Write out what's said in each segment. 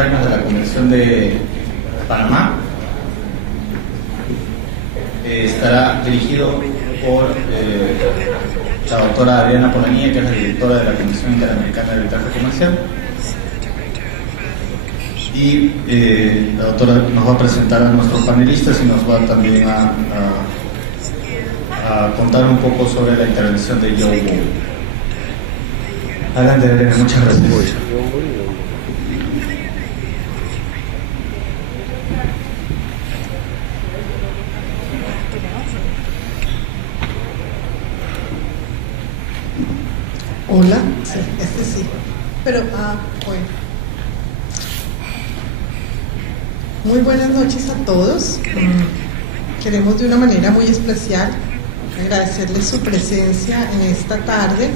de la Convención de Panamá estará dirigido por la doctora Adriana Polanía, que es la directora de la Comisión Interamericana de Arbitraje Comercial, y la doctora nos va a presentar a nuestros panelistas y nos va también a contar un poco sobre la intervención de Joe Ball. Adelante, Adriana, muchas gracias. Hola, sí, sí. Pero, bueno. Muy buenas noches a todos. Queremos de una manera muy especial agradecerles su presencia en esta tarde,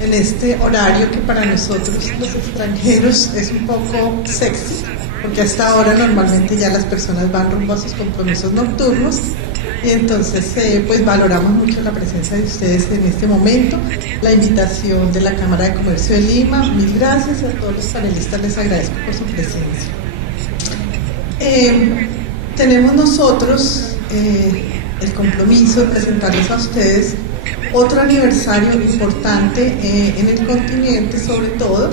en este horario que para nosotros los extranjeros es un poco sexy, porque hasta ahora normalmente ya las personas van rumbo a sus compromisos nocturnos. Y entonces pues valoramos mucho la presencia de ustedes en este momento, la invitación de la Cámara de Comercio de Lima. Mil gracias a todos los panelistas, les agradezco por su presencia. Tenemos nosotros el compromiso de presentarles a ustedes otro aniversario importante en el continente, sobre todo,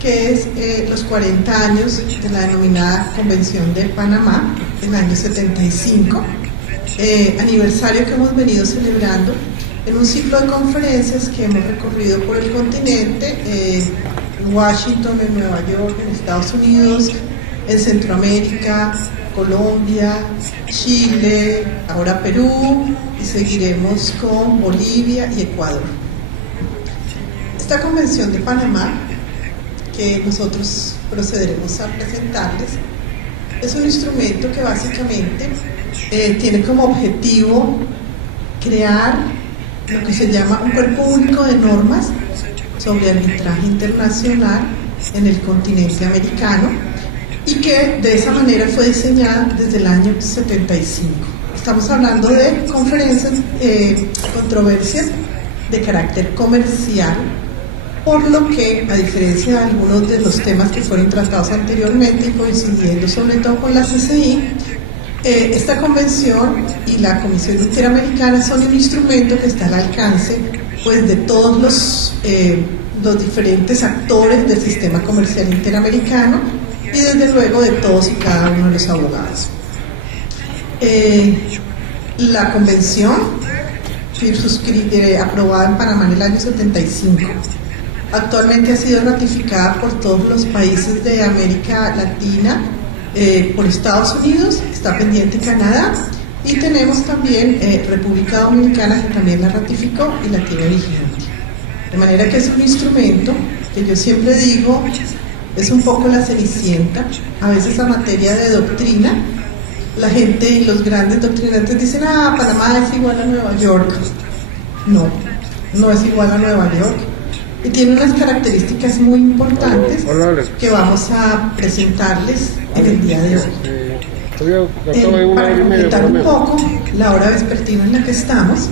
que es los 40 años de la denominada Convención de Panamá, el año 75. Aniversario que hemos venido celebrando en un ciclo de conferencias que hemos recorrido por el continente, en Washington, en Nueva York, en Estados Unidos, en Centroamérica, Colombia, Chile, ahora Perú, y seguiremos con Bolivia y Ecuador. Esta Convención de Panamá, que nosotros procederemos a presentarles, es un instrumento que básicamente tiene como objetivo crear lo que se llama un cuerpo único de normas sobre arbitraje internacional en el continente americano, y que de esa manera fue diseñada desde el año 75. Estamos hablando de conferencias, controversias de carácter comercial, por lo que, a diferencia de algunos de los temas que fueron tratados anteriormente y coincidiendo sobre todo con la CCI, esta convención y la Comisión Interamericana son un instrumento que está al alcance pues, de todos los diferentes actores del sistema comercial interamericano y desde luego de todos y cada uno de los abogados. La convención fue aprobada en Panamá en el año 75. Actualmente ha sido ratificada por todos los países de América Latina, por Estados Unidos, está pendiente Canadá, y tenemos también República Dominicana, que también la ratificó y la tiene vigente. De manera que es un instrumento que yo siempre digo es un poco la cenicienta. A veces a materia de doctrina, la gente y los grandes doctrinantes dicen: Panamá es igual a Nueva York. No, no es igual a Nueva York, y tiene unas características muy importantes que vamos a presentarles en el día de hoy. Para completar un poco la hora vespertina en la que estamos,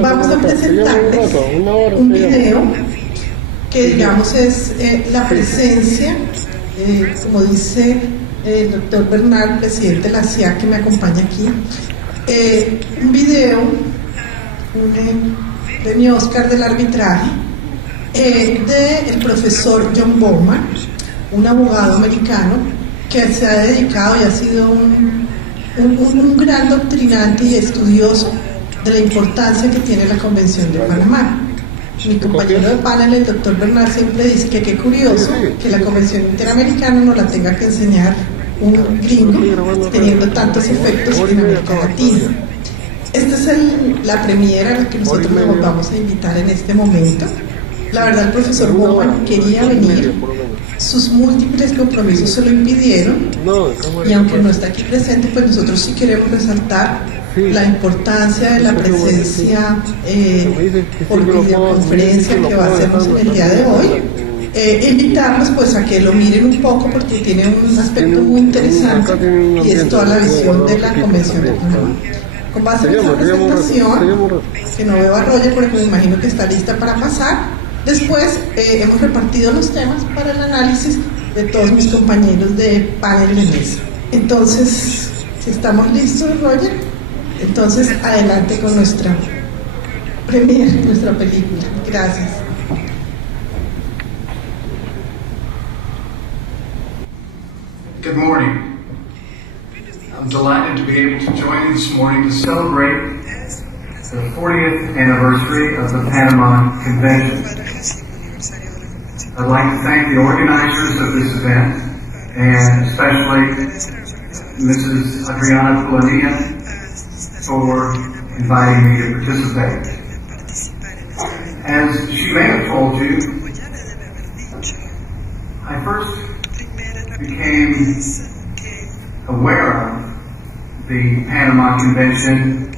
vamos a presentarles un video que, digamos, es la presencia, como dice el doctor Bernal, presidente de la CIA, que me acompaña aquí, un video, un premio Oscar del arbitraje, del profesor John Bowman, un abogado americano que se ha dedicado y ha sido un gran doctrinante y estudioso de la importancia que tiene la Convención de Panamá. Mi compañero de panel, el doctor Bernal, siempre dice que qué curioso que la Convención Interamericana no la tenga que enseñar un gringo, teniendo tantos efectos en América Latina. Esta es la premiera a la que nosotros nos vamos a invitar en este momento. La verdad, el profesor Bowman quería venir, sus múltiples compromisos se lo impidieron, y aunque no está aquí presente, pues nosotros sí queremos resaltar la importancia de la presencia por videoconferencia que va a hacernos en el día de hoy. Invitarlos pues a que lo miren un poco, porque tiene un aspecto muy interesante y es toda la visión de la Convención de Panamá. Con base en esta presentación, que no veo a Roger porque me imagino que está lista para pasar, después hemos repartido los temas para el análisis de todos mis compañeros de panel de mesa. Entonces, si estamos listos, Roger, entonces adelante con nuestra premiere, nuestra película. Gracias. Good morning. I'm delighted to be able to join you this morning to celebrate the 40th anniversary of the Panama Convention. I'd like to thank the organizers of this event, and especially Mrs. Adriana Pulania for inviting me to participate. As she may have told you, I first became aware of the Panama Convention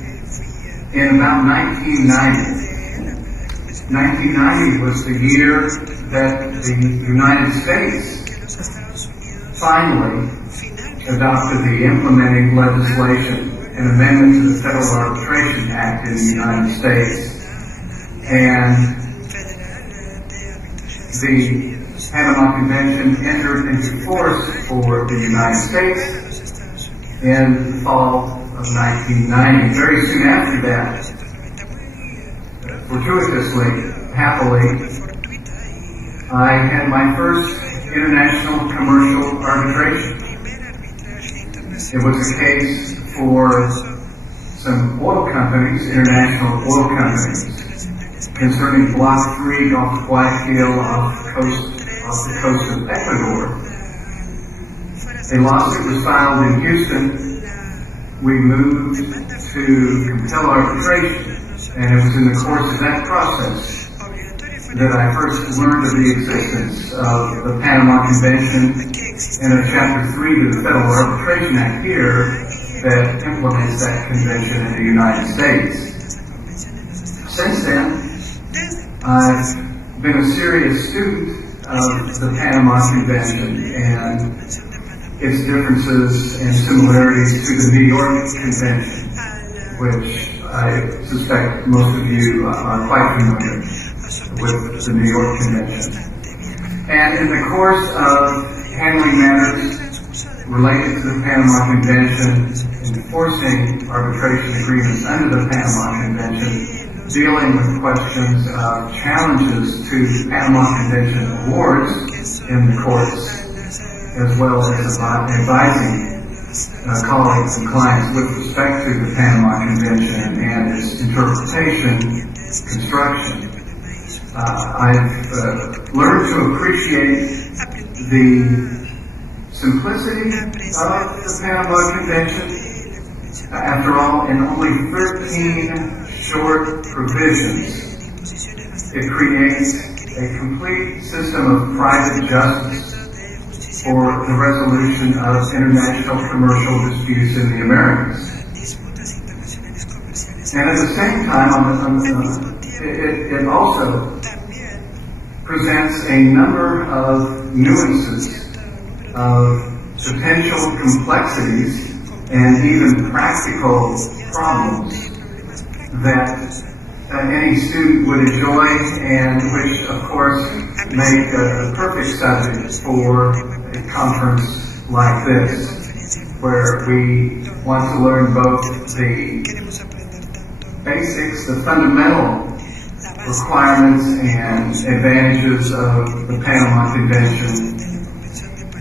in about 1990. 1990 was the year that the United States finally adopted the implementing legislation, an amendment to the Federal Arbitration Act in the United States. And the Panama Convention entered into force for the United States in the fall of 1990. Very soon after that, fortuitously, happily, I had my first international commercial arbitration. It was a case for some oil companies, international oil companies, concerning Block 3 Gulf of Guayaquil off the coast of Ecuador. A lawsuit was filed in Houston. We moved to compel arbitration, and it was in the course of that process that I first learned of the existence of the Panama Convention and of Chapter 3 to the Federal Arbitration Act here that implements that convention in the United States. Since then, I've been a serious student of the Panama Convention and its differences and similarities to the New York Convention, which I suspect most of you are quite familiar with the New York Convention. And in the course of handling matters related to the Panama Convention, enforcing arbitration agreements under the Panama Convention, dealing with questions of challenges to Panama Convention awards in the courts, as well as advising colleagues and clients with respect to the Panama Convention and its interpretation, construction. I've learned to appreciate the simplicity of the Panama Convention. After all, in only 13 short provisions, it creates a complete system of private justice for the resolution of international commercial disputes in the Americas. And at the same time, it also presents a number of nuances of potential complexities and even practical problems that any student would enjoy, and which, of course, make a perfect subject for a conference like this, where we want to learn both the basics, the fundamental requirements and advantages of the Panama Convention,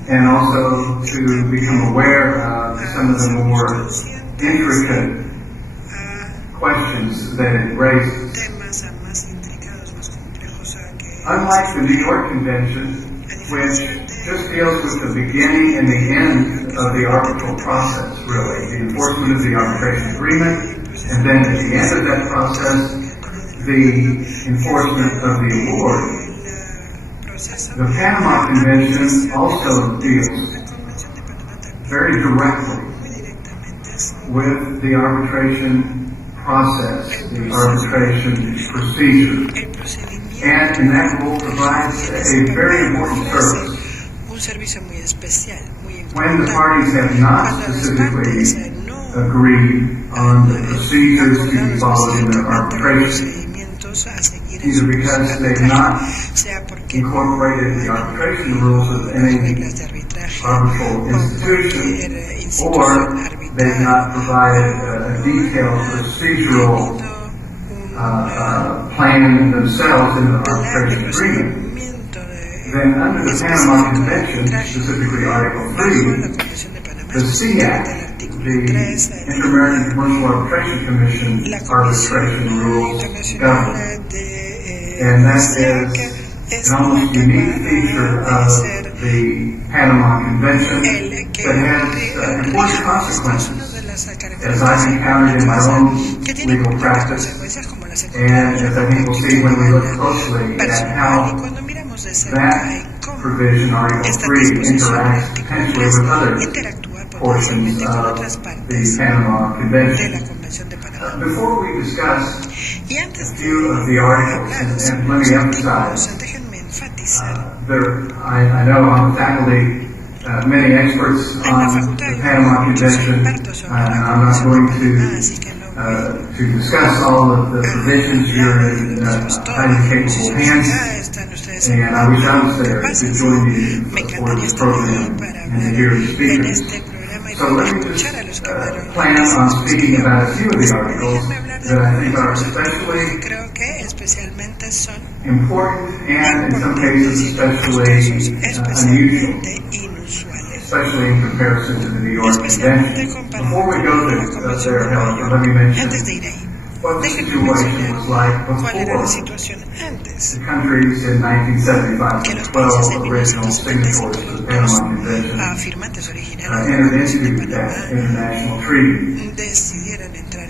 and also to become aware of some of the more intricate questions that it raises. Unlike the New York Convention, which just deals with the beginning and the end of the arbitral process, really, the enforcement of the arbitration agreement, and then at the end of that process, the enforcement of the award. The Panama Convention also deals very directly with the arbitration process, the arbitration procedure, and in that role provides a very important service. When the parties have not specifically agreed on the procedures to be followed in their arbitration, either because they've not incorporated the arbitration rules of any arbitral institution, or they've not provided a detailed procedural plan themselves in the arbitration agreement. Then under the Panama Convention, specifically Article 3, the SEAC, the Inter-American Commercial Arbitration Commission arbitration rules govern. And that is an almost unique feature of the Panama Convention that has important consequences, as I've encountered in my own legal practice, and as I think we'll see when we look closely at how that provision, Article 3, interacts potentially with other portions of the Panama Convention. Before we discuss a few of the articles, and let me emphasize, I know on the faculty many experts on the Panama Convention, and I'm not going to discuss all of the provisions. You're in highly capable hands, and I wish I was there to join you for this program and to hear the speakers. So let me just plan on speaking about a few of the articles that I think are especially important and in some cases especially unusual, especially in comparison to the New York Convention. Before we go there, however, let me mention what the situation was like before the countries in 1975, the 12 original signatories to the Panama Convention entered into that international treaty.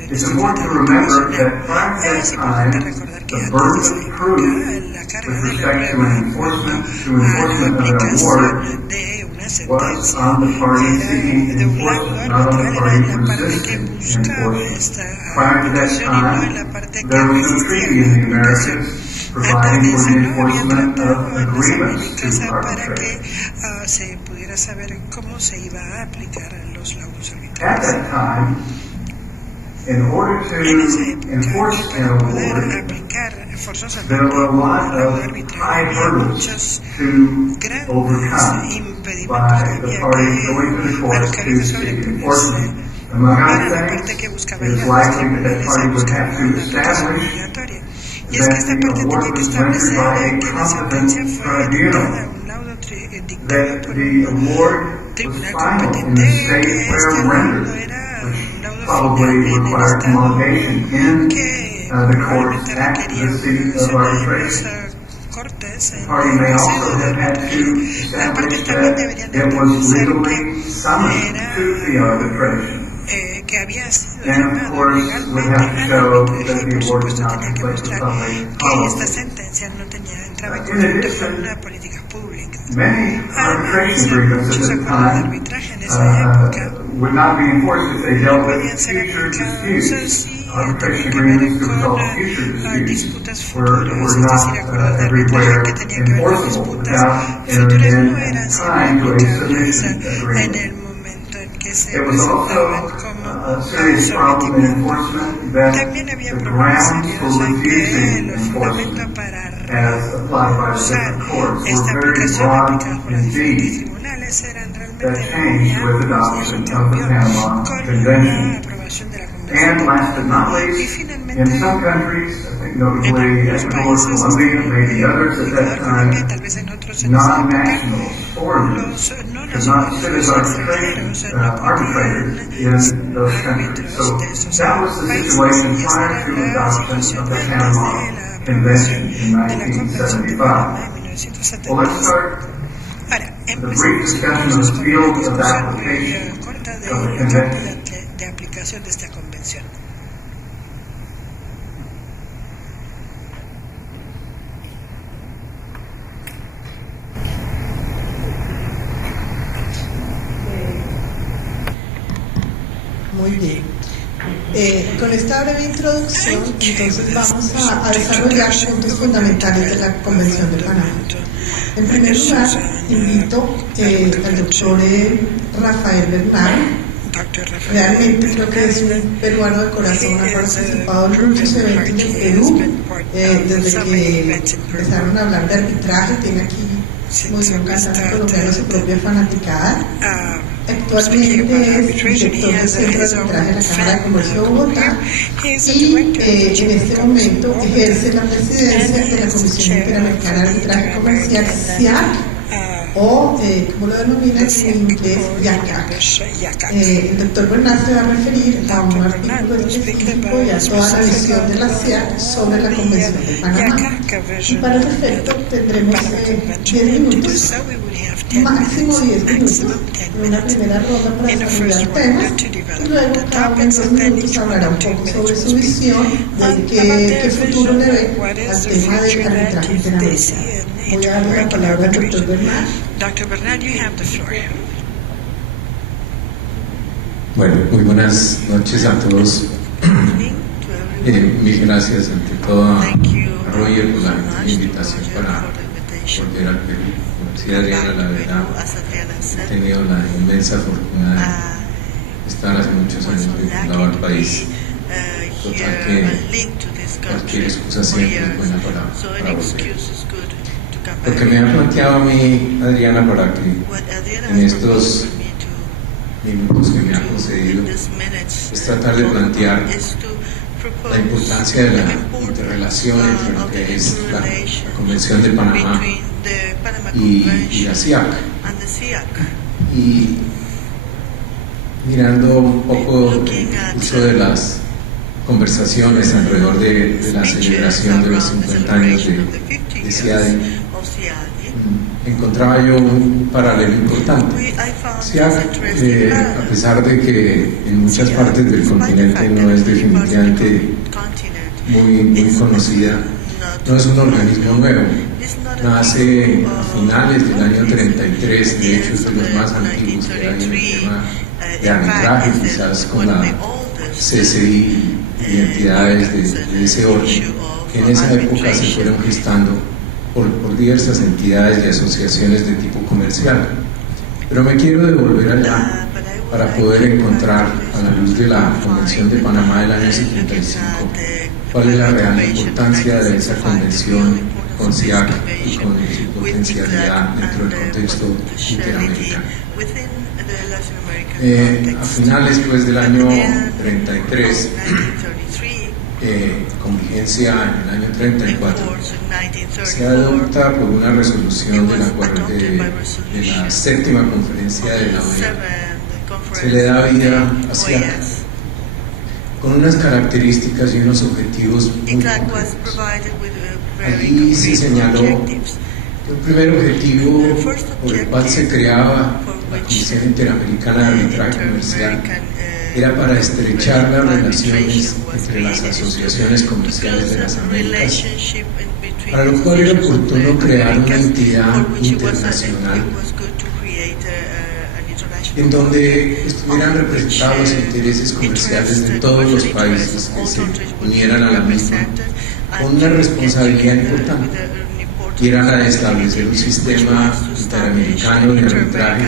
It's important to remember that prior to that time, the burden of proof with respect to enforcement of an award was on the party seeking enforcement, not on the party resisting enforcement. Prior to that time, there was no treaty in the Americas providing for the enforcement of agreements to arbitration. At that time, in order to enforce an award, there were a lot of high hurdles to overcome by the parties going to the courts to seek enforcement. Among other things, it is likely that that party would have to establish that the award was rendered by a competent tribunal, that the award was final in the state where rendered, which probably required homologation in the courts at the seat of arbitration. The party may also have had to establish that it was legally summoned to the arbitration. And of course, would have to show that the award did not conflict with public policy. In addition, many arbitration agreements at this time would not be enforced if they dealt with future disputes. Arbitration agreements to resolve future disputes were not everywhere enforceable without entering in time to a submission agreement. It was also a serious problem in enforcement that the grounds for refusing enforcement as applied by the different courts were very broad indeed. That changed with adoption of the Panama Convention. And last but not least, in some countries, I think notably Ecuador, Colombia, maybe others at that time, non-nationals, foreigners, could not sit as arbitrators in those countries. So that was the situation prior to adoption of the Panama Convention in 1975. Well, let's start the brief discussion of the field of application of the Convention. De esta convención. Muy bien. Con esta breve introducción, entonces vamos a desarrollar puntos fundamentales de la Convención de Panamá. En primer lugar, invito al doctor Rafael Bernal Realmente creo que es un peruano de corazón, ha participado en muchos eventos en Perú, desde que empezaron a hablar de arbitraje, tiene aquí, como dice un cantante colombiano, su propia fanaticada. Actualmente es director del Centro de Arbitraje de la Cámara de Comercio de Bogotá y en este momento ejerce la presidencia de la Comisión Interamericana de Arbitraje Comercial, CIAC, o como lo denominan en inglés, YACA. El doctor Bernal se va a referir a un artículo específico y a toda la visión de la CIAC sobre la Convención de Panamá. Y para el efecto tendremos 10 minutos, máximo 10 minutos, en una primera ronda para desarrollar temas, y luego cada uno en 2 minutos hablará un poco sobre su visión de qué futuro le ve al tema del arbitraje interamericano. Voy a darle la palabra al doctor Bernal. Dr. Bernal, you have the floor. Bueno, muy buenas noches a todos. Mil gracias ante todo a Roger por la invitación para volver al Perú. Como decía Adriana, la verdad, he tenido la inmensa fortuna de estar hace muchos años vinculado al país. Total que cualquier excusa siempre es buena para volver. Lo que me ha planteado a mí, Adriana, para que en estos minutos que me ha concedido es tratar de plantear la importancia de la interrelación entre lo que es la Convención de Panamá y la CIAC. Y mirando un poco el curso de las conversaciones alrededor de la celebración de los 50 años de CIADI, encontraba yo un paralelo importante. CIAC, a pesar de que en muchas partes del continente no es definitivamente muy conocida, no es un organismo nuevo. Nace a finales del año 33, de hecho es de los más antiguos que hay en el tema de arbitraje, quizás con la CCI y entidades de ese orden, que en esa época se fueron gestando por diversas entidades y asociaciones de tipo comercial. Pero me quiero devolver allá para poder encontrar, a la luz de la Convención de Panamá del año 75, cuál es la real importancia de esa convención con CIAC y con su potencialidad dentro del contexto interamericano. A finales pues, del año 33, con vigencia en el año 34, se adopta por una resolución de la séptima conferencia de la OEA. Se le da vida a CIAC con unas características y unos objetivos muy concretos. Allí se señaló que el primer objetivo por el cual se creaba la Comisión Interamericana de Arbitraje Comercial era para estrechar las relaciones entre las asociaciones comerciales de las Américas, para lo cual era oportuno crear una entidad internacional en donde estuvieran representados los intereses comerciales de todos los países que se unieran a la misma, con una responsabilidad importante, y era la de establecer un sistema interamericano de arbitraje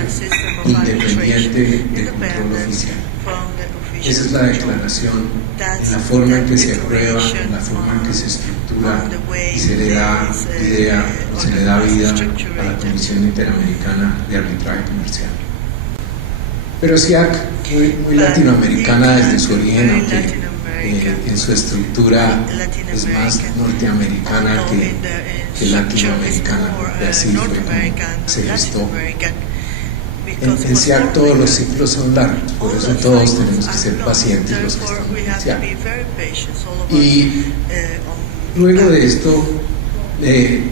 independiente del control oficial. Esa es la declaración, en la forma en que se aprueba, en la forma en que se estructura y se le da vida a la Comisión Interamericana de Arbitraje Comercial. Pero CIAC, muy latinoamericana desde su origen, aunque en su estructura es más norteamericana que latinoamericana, y así fue como se gestó. En CIAC todos los ciclos son largos, por eso todos tenemos que ser pacientes los que estamos en CIAC. Y luego de esto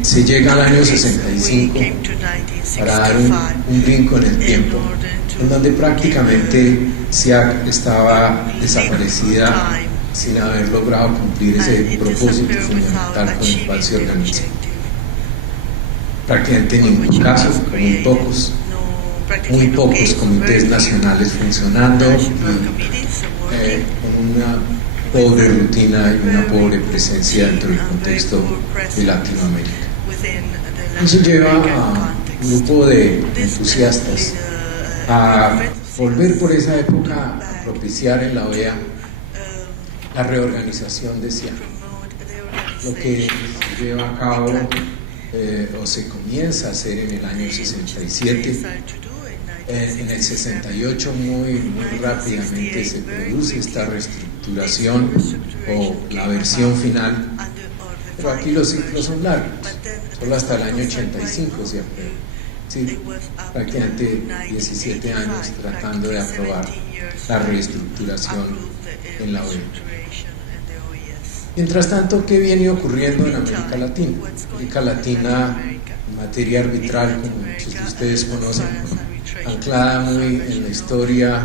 se llega al año 65 para dar un brinco en el tiempo, en donde prácticamente CIAC estaba desaparecida sin haber logrado cumplir ese propósito fundamental con el cual se organiza. Prácticamente en ningún caso, muy pocos comités nacionales funcionando, con una pobre rutina y una pobre presencia dentro del contexto de Latinoamérica. Eso lleva a un grupo de entusiastas a volver por esa época a propiciar en la OEA la reorganización de SIAC, lo que se lleva a cabo o se comienza a hacer en el año 67. En el 68 muy rápidamente se produce esta reestructuración o la versión final, pero aquí los ciclos son largos, solo hasta el año 85 se aprueba. Sí, prácticamente 17 años tratando de aprobar la reestructuración en la OEA. Mientras tanto, ¿qué viene ocurriendo en América Latina? América Latina, en materia arbitral, como muchos de ustedes conocen, anclada muy en la historia,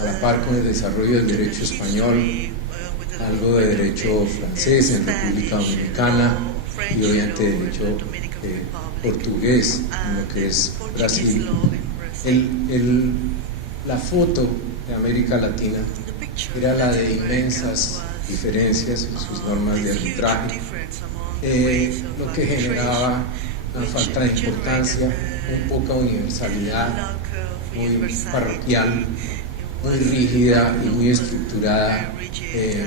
a la par con el desarrollo del derecho español, algo de derecho francés en República Dominicana y obviamente derecho portugués en lo que es Brasil. La foto de América Latina era la de inmensas diferencias en sus normas de arbitraje, lo que generaba una falta de importancia, muy poca universalidad, muy parroquial, muy rígida y muy estructurada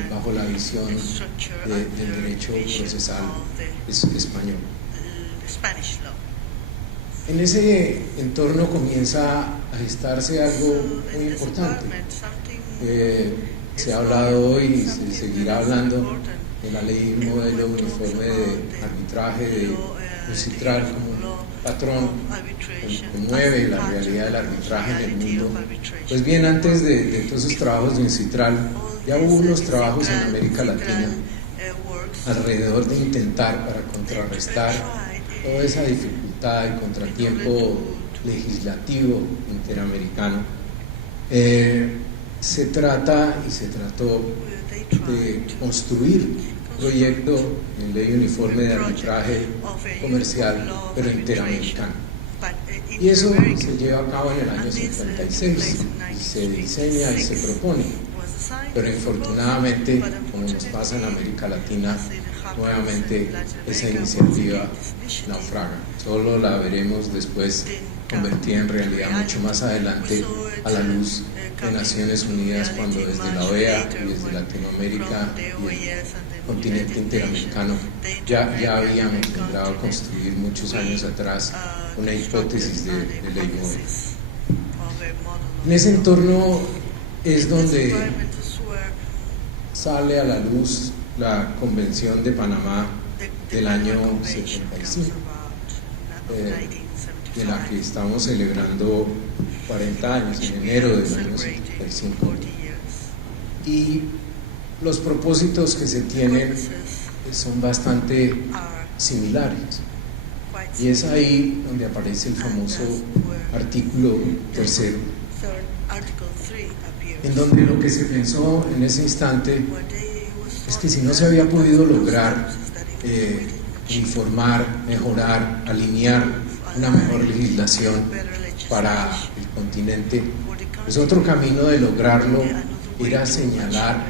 bajo la visión del derecho procesal español. En ese entorno comienza a gestarse algo muy importante. Se ha hablado hoy y se seguirá hablando de la ley y modelo uniforme de arbitraje de UNCITRAL como patrón que mueve la realidad del arbitraje en el mundo. Pues bien, antes de todos esos trabajos de UNCITRAL, ya hubo unos trabajos en América Latina alrededor de intentar para contrarrestar toda esa dificultad y contratiempo legislativo interamericano. Se trata y se trató de construir un proyecto en ley uniforme de arbitraje comercial, pero interamericano. Y eso se lleva a cabo en el año 56 y se diseña y se propone. Pero infortunadamente, como nos pasa en América Latina, nuevamente esa iniciativa naufraga. Solo la veremos después convertida en realidad mucho más adelante a la luz de Naciones Unidas, cuando desde la OEA y desde Latinoamérica y el continente interamericano ya habíamos logrado construir muchos años atrás una hipótesis de ley modelo. En ese entorno es donde sale a la luz la Convención de Panamá del año 75, de la que estamos celebrando 40 años, en enero del año 75. Y los propósitos que se tienen son bastante similares. Y es ahí donde aparece el famoso artículo 3, en donde lo que se pensó en ese instante es que si no se había podido lograr uniformar, mejorar, alinear una mejor legislación para el continente, pues otro camino de lograrlo era señalar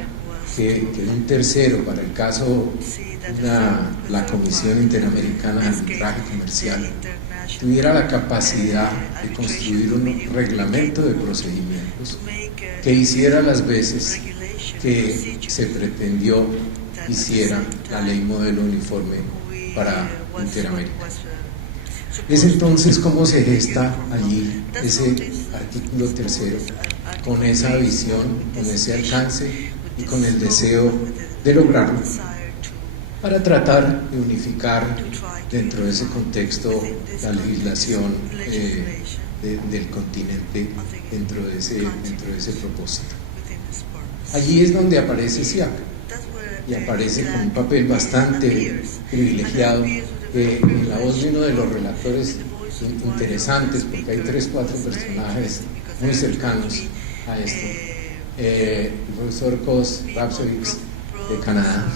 que un tercero, para el caso de la Comisión Interamericana de Arbitraje Comercial, tuviera la capacidad de construir un reglamento de procedimientos que hiciera las veces que se pretendió hiciera la ley modelo uniforme para Interamérica. Es entonces como se gesta allí ese artículo 3 con esa visión, con ese alcance y con el deseo de lograrlo para tratar de unificar dentro de ese contexto la legislación del continente dentro de ese propósito. Allí es donde aparece SIAC y aparece con un papel bastante privilegiado en la voz de uno de los relatores interesantes, porque hay 3-4 personajes muy cercanos a esto. El profesor Cos Rapsowicz de Canadá,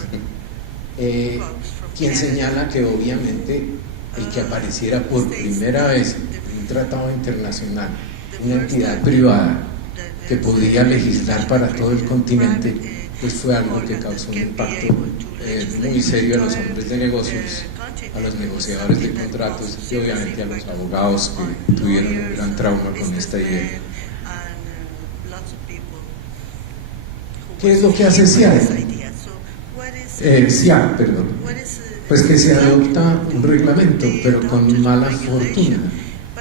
quien señala que obviamente el que apareciera por primera vez en un tratado internacional una entidad privada que podía legislar para todo el continente, pues fue algo que causó un impacto muy serio a los hombres de negocios, a los negociadores de contratos y obviamente a los abogados que tuvieron un gran trauma con esta idea. ¿Qué es lo que hace SIAC? Pues que se adopta un reglamento, pero con mala fortuna,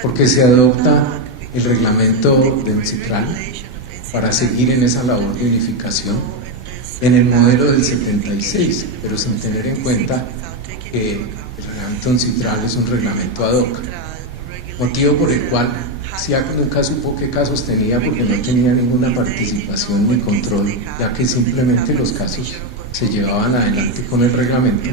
porque se adopta el reglamento del CITRAL para seguir en esa labor de unificación en el modelo del 76, pero sin tener en cuenta que el reglamento del CITRAL es un reglamento ad hoc, motivo por el cual SIAC nunca supo qué casos tenía porque no tenía ninguna participación ni control, ya que simplemente los casos se llevaban adelante con el reglamento,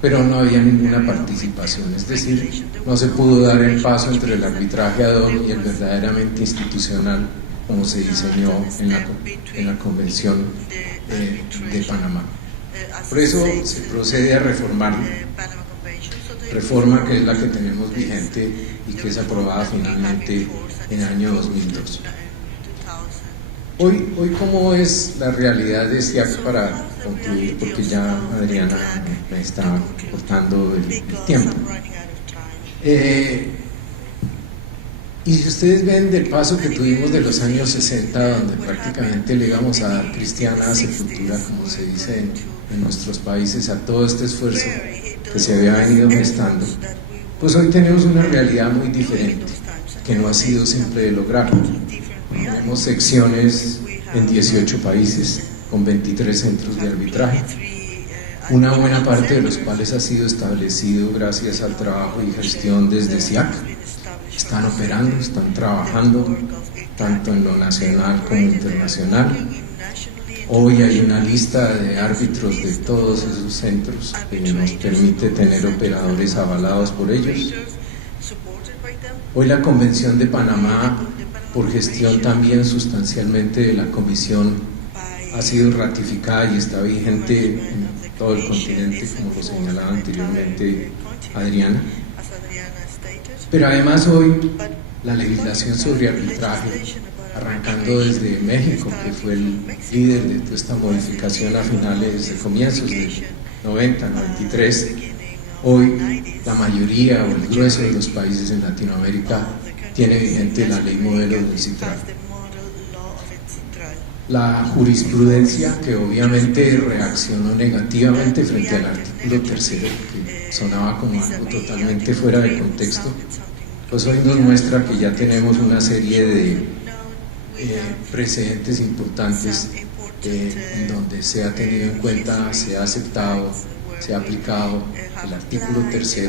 pero no había ninguna participación, es decir, no se pudo dar el paso entre el arbitraje ad hoc y el verdaderamente institucional, como se diseñó en la Convención de Panamá. Por eso se procede a reformarlo, reforma que es la que tenemos vigente y que es aprobada finalmente en el año 2002. Hoy ¿cómo es la realidad de SIAC para concluir? Porque ya Adriana me está cortando el tiempo. Y si ustedes ven del paso que tuvimos de los años 60, donde prácticamente le íbamos a dar cristiana sepultura, como se dice en nuestros países, a todo este esfuerzo que se había venido gestando, pues hoy tenemos una realidad muy diferente, que no ha sido simple de lograr. Tenemos secciones en 18 países, con 23 centros de arbitraje, una buena parte de los cuales ha sido establecido gracias al trabajo y gestión desde SIAC. Están operando, están trabajando, tanto en lo nacional como internacional. Hoy hay una lista de árbitros de todos esos centros que nos permite tener operadores avalados por ellos. Hoy la Convención de Panamá, por gestión también sustancialmente de la Comisión, ha sido ratificada y está vigente en todo el continente, como lo señalaba anteriormente Adriana. Pero además hoy la legislación sobre arbitraje, arrancando desde México, que fue el líder de toda esta modificación a finales de comienzos del 90, 93, hoy la mayoría o el grueso de los países en Latinoamérica tiene vigente la ley modelo del CITRAL. La jurisprudencia, que obviamente reaccionó negativamente frente al artículo 3, que sonaba como algo totalmente fuera de contexto, pues hoy nos muestra que ya tenemos una serie de precedentes importantes en donde se ha tenido en cuenta, se ha aceptado, se ha aplicado el artículo 3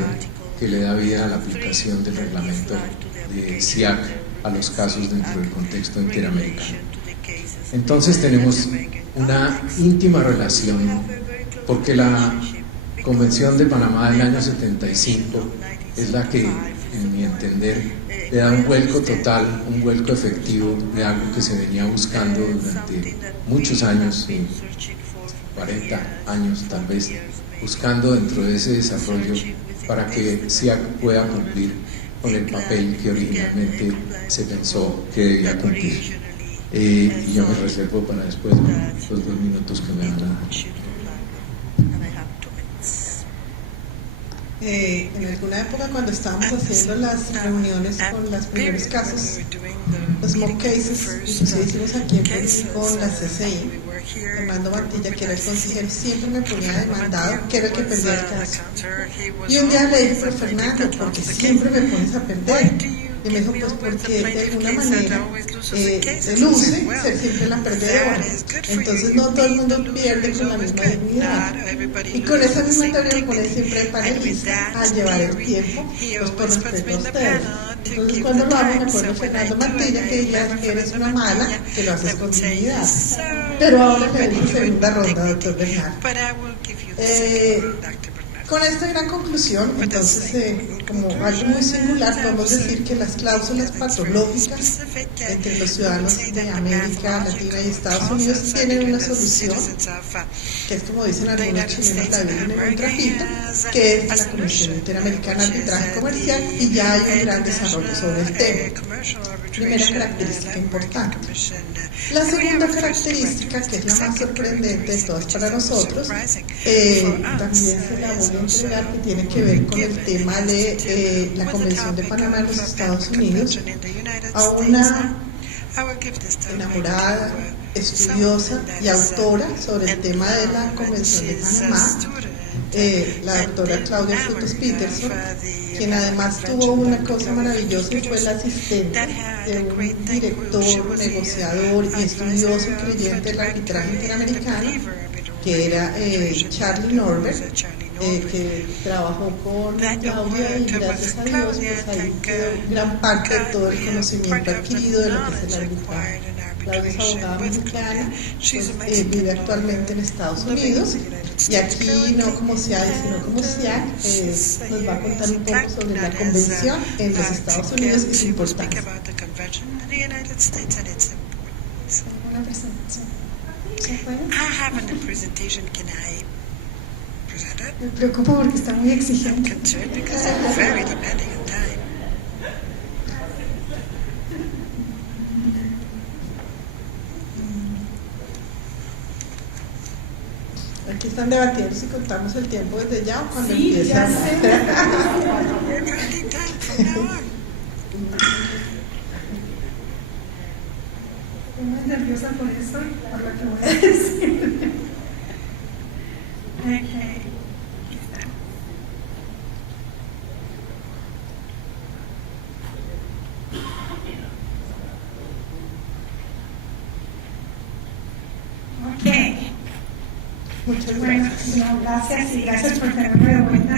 que le da vida a la aplicación del reglamento de SIAC a los casos dentro del contexto interamericano. Entonces tenemos una íntima relación, porque la Convención de Panamá del año 75 es la que, en mi entender, le da un vuelco total, un vuelco efectivo de algo que se venía buscando durante muchos años, 40 años tal vez, buscando dentro de ese desarrollo para que SIAC pueda cumplir con el papel que originalmente se pensó que debía cumplir. Y yo me reservo para después los 2 minutos que me van a dar. En alguna época, cuando estábamos haciendo las reuniones con los primeros casos, los mock cases, inclusive hicimos aquí en Perú con la CCI, Fernando Mantilla, que era el consejero, siempre me ponía demandado, que era el que perdía el caso. Y un día le dije, pero Fernando, porque siempre me pones a perder. Y me dijo, pues porque de alguna manera se luce ser siempre la perdedora. Entonces no todo el mundo pierde con la misma dignidad. Y con esa misma teoría me pone siempre panelista a llevar el tiempo, pues por respeto a ustedes. Entonces cuando lo hago me pone Fernando Mantilla, que ya eres una mala, que lo haces con dignidad. Pero ahora me dice segunda ronda, doctor Bernal. Con esta gran conclusión, entonces, como algo muy singular, podemos decir que las cláusulas patológicas entre los ciudadanos de América Latina y Estados Unidos tienen una solución, que es como dicen algunos chilenos, la viven en un trapito, que es la Comisión Interamericana de Arbitraje Comercial, y ya hay un gran desarrollo sobre el tema. Primera característica importante. La segunda característica, que es la más sorprendente de todas para nosotros, también se la voy a entregar, que tiene que ver con el tema de la Convención de Panamá en los Estados Unidos, a una enamorada estudiosa y autora sobre el tema de la Convención de Panamá, la doctora Claudia Frutos Peterson, quien además tuvo una cosa maravillosa y fue la asistente de un director, negociador y estudioso creyente del arbitraje interamericano, que era Charlie Norbert, que trabajó con Claudia, y gracias a Dios pues ahí quedó gran parte de todo el conocimiento adquirido de lo que es el arbitraje. Claudia es abogada mexicana, pues, vive actualmente en Estados Unidos, y aquí no como SIAD sino como SIAC nos va a contar un poco sobre la convención en los Estados Unidos y su importancia. ¿Alguna presentación? ¿Se puede? I have a presentation. Can I present it? Me preocupo porque está muy I'm exigente. concerned because I'm very demanding on time. Aquí están debatiendo si contamos el tiempo desde ya o cuando Sí, empiece ya a sé. We're counting time from now on. Estoy muy nerviosa por eso, por lo que voy a decir. Okay. Okay. Muchas Bueno, gracias. no, gracias y gracias por tenerme de vuelta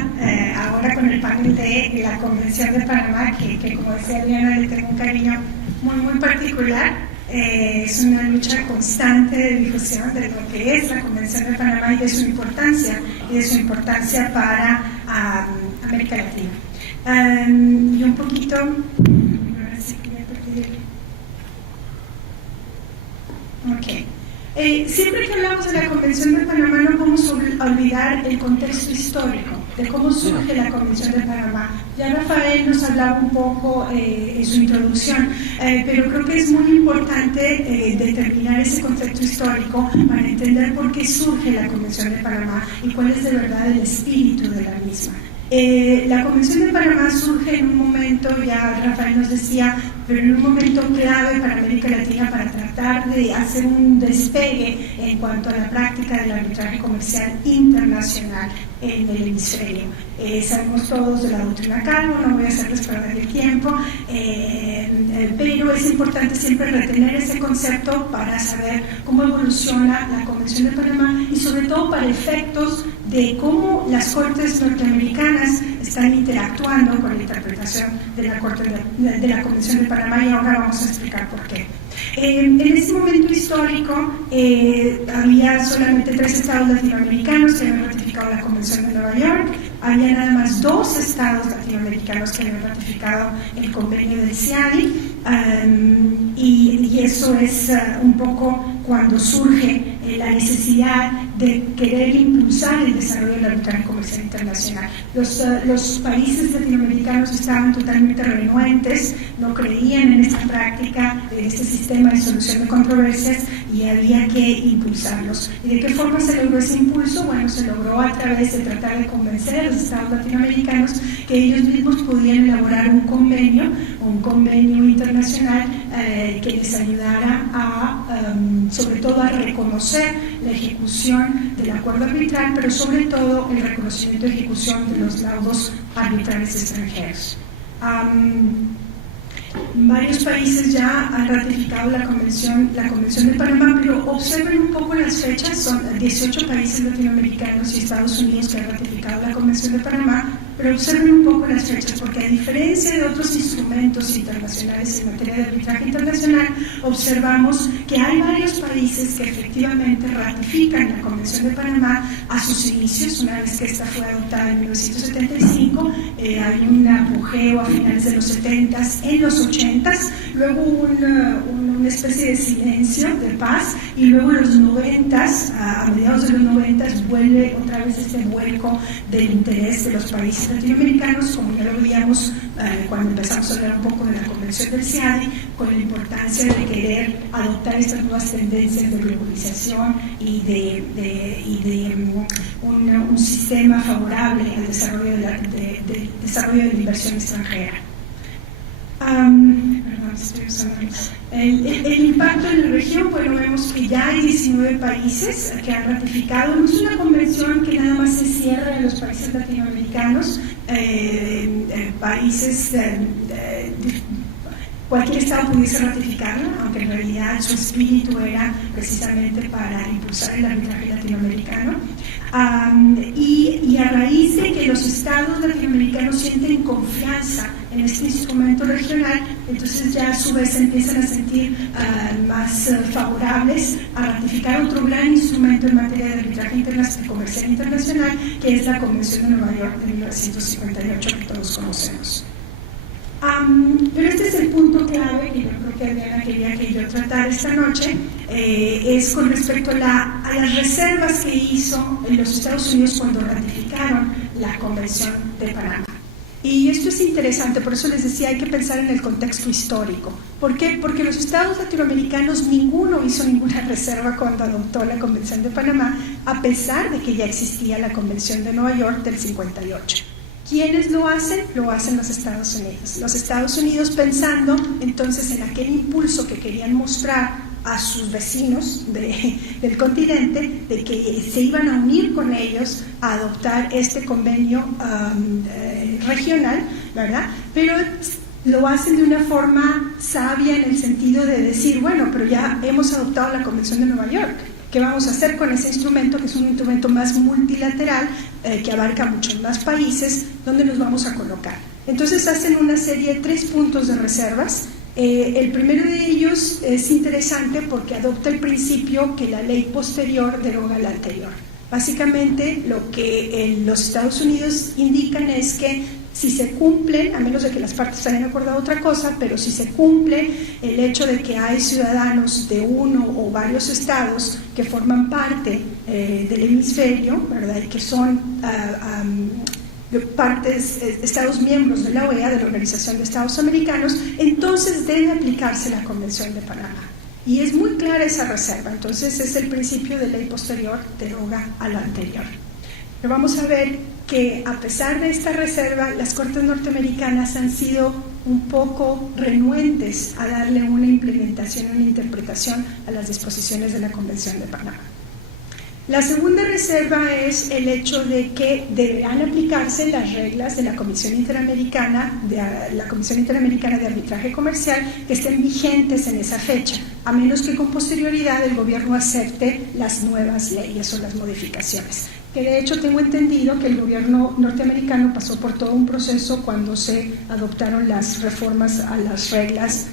ahora con el panel de la Convención de Panamá, que como decía Adriana, le tengo un cariño muy particular. Es una lucha constante de difusión de lo que es la Convención de Panamá y de su importancia para América Latina. Y un poquito, ahora sí que me perdí. Ok. Siempre que hablamos de la Convención de Panamá no podemos olvidar el contexto histórico de cómo surge la Convención de Panamá. Ya Rafael nos hablaba un poco en su introducción, pero creo que es muy importante determinar ese contexto histórico para entender por qué surge la Convención de Panamá y cuál es de verdad el espíritu de la misma. La Convención de Panamá surge en un momento, ya Rafael nos decía, pero en un momento clave para América Latina para tratar de hacer un despegue en cuanto a la práctica del arbitraje comercial internacional en el hemisferio. Sabemos todos de la doctrina Calvo, no voy a hacerles perder el tiempo, pero es importante siempre retener ese concepto para saber cómo evoluciona la Convención de Panamá y sobre todo para efectos de cómo las cortes norteamericanas están interactuando con la interpretación de la Convención de Panamá, y ahora vamos a explicar por qué. En ese momento histórico había solamente 3 estados latinoamericanos que habían ratificado la Convención de Nueva York, había nada más 2 estados latinoamericanos que habían ratificado el convenio del CIADI, y eso es un poco cuando surge la necesidad de querer impulsar el desarrollo del arbitraje comercial internacional. Los países latinoamericanos estaban totalmente renuentes, no creían en esta práctica, en este sistema de solución de controversias, y había que impulsarlos. ¿Y de qué forma se logró ese impulso? Bueno, se logró a través de tratar de convencer a los estados latinoamericanos que ellos mismos podían elaborar un convenio internacional que les ayudara sobre todo a reconocer la ejecución del acuerdo arbitral, pero sobre todo el reconocimiento y ejecución de los laudos arbitrales extranjeros. Varios países ya han ratificado la Convención de Panamá, pero observen un poco las fechas, son 18 países latinoamericanos y Estados Unidos que han ratificado la Convención de Panamá, pero observen un poco las fechas, porque a diferencia de otros instrumentos internacionales en materia de arbitraje internacional, observamos que hay varios países que efectivamente ratifican la Convención de Panamá a sus inicios. Una vez que esta fue adoptada en 1975, hay un apogeo a finales de los 70s, en los 80s, luego hubo una especie de silencio, de paz, y luego en los 90s, a mediados de los 90s, vuelve otra vez este vuelco del interés de los países latinoamericanos, como ya lo veíamos cuando empezamos a hablar un poco de la Convención del CIADI, con la importancia de querer adoptar estas nuevas tendencias de globalización y de un sistema favorable al desarrollo de la inversión extranjera. Perdón. El impacto en la región, bueno, vemos que ya hay 19 países que han ratificado. No es una convención que nada más se cierre en los países latinoamericanos, cualquier estado pudiese ratificarla, aunque en realidad su espíritu era precisamente para impulsar el arbitraje latinoamericano. Y a raíz de que los estados latinoamericanos sienten confianza en este instrumento regional, entonces ya a su vez empiezan a sentir más favorables a ratificar otro gran instrumento en materia de arbitraje comercial internacional, que es la Convención de Nueva York de 1958, que todos conocemos. Pero este es el punto clave que yo creo que Adriana quería que yo tratara esta noche, es con respecto a las reservas que hizo en los Estados Unidos cuando ratificaron la Convención de Panamá. Y esto es interesante, por eso les decía, hay que pensar en el contexto histórico. ¿Por qué? Porque los estados latinoamericanos, ninguno hizo ninguna reserva cuando adoptó la Convención de Panamá, a pesar de que ya existía la Convención de Nueva York del 58. ¿Quiénes lo hacen? Lo hacen los Estados Unidos. Los Estados Unidos pensando entonces en aquel impulso que querían mostrar a sus vecinos del continente, de que se iban a unir con ellos a adoptar este convenio regional, ¿verdad? Pero lo hacen de una forma sabia en el sentido de decir, bueno, pero ya hemos adoptado la Convención de Nueva York. ¿Qué vamos a hacer con ese instrumento, que es un instrumento más multilateral, que abarca muchos más países, donde nos vamos a colocar? Entonces hacen una serie de 3 puntos de reservas. El primero de ellos es interesante porque adopta el principio que la ley posterior deroga la anterior. Básicamente lo que los Estados Unidos indican es que si se cumplen, a menos de que las partes hayan acordado otra cosa, pero si se cumple el hecho de que hay ciudadanos de uno o varios estados que forman parte del hemisferio, ¿verdad?, y que son estados miembros de la OEA, de la Organización de Estados Americanos, entonces debe aplicarse la Convención de Panamá. Y es muy clara esa reserva, entonces es el principio de ley posterior deroga a la anterior. Pero vamos a ver que a pesar de esta reserva, las Cortes norteamericanas han sido un poco renuentes a darle una implementación, una interpretación a las disposiciones de la Convención de Panamá. La segunda reserva es el hecho de que deberán aplicarse las reglas de la Comisión Interamericana de Arbitraje Comercial que estén vigentes en esa fecha, a menos que con posterioridad el gobierno acepte las nuevas leyes o las modificaciones. Que de hecho tengo entendido que el gobierno norteamericano pasó por todo un proceso cuando se adoptaron las reformas a las reglas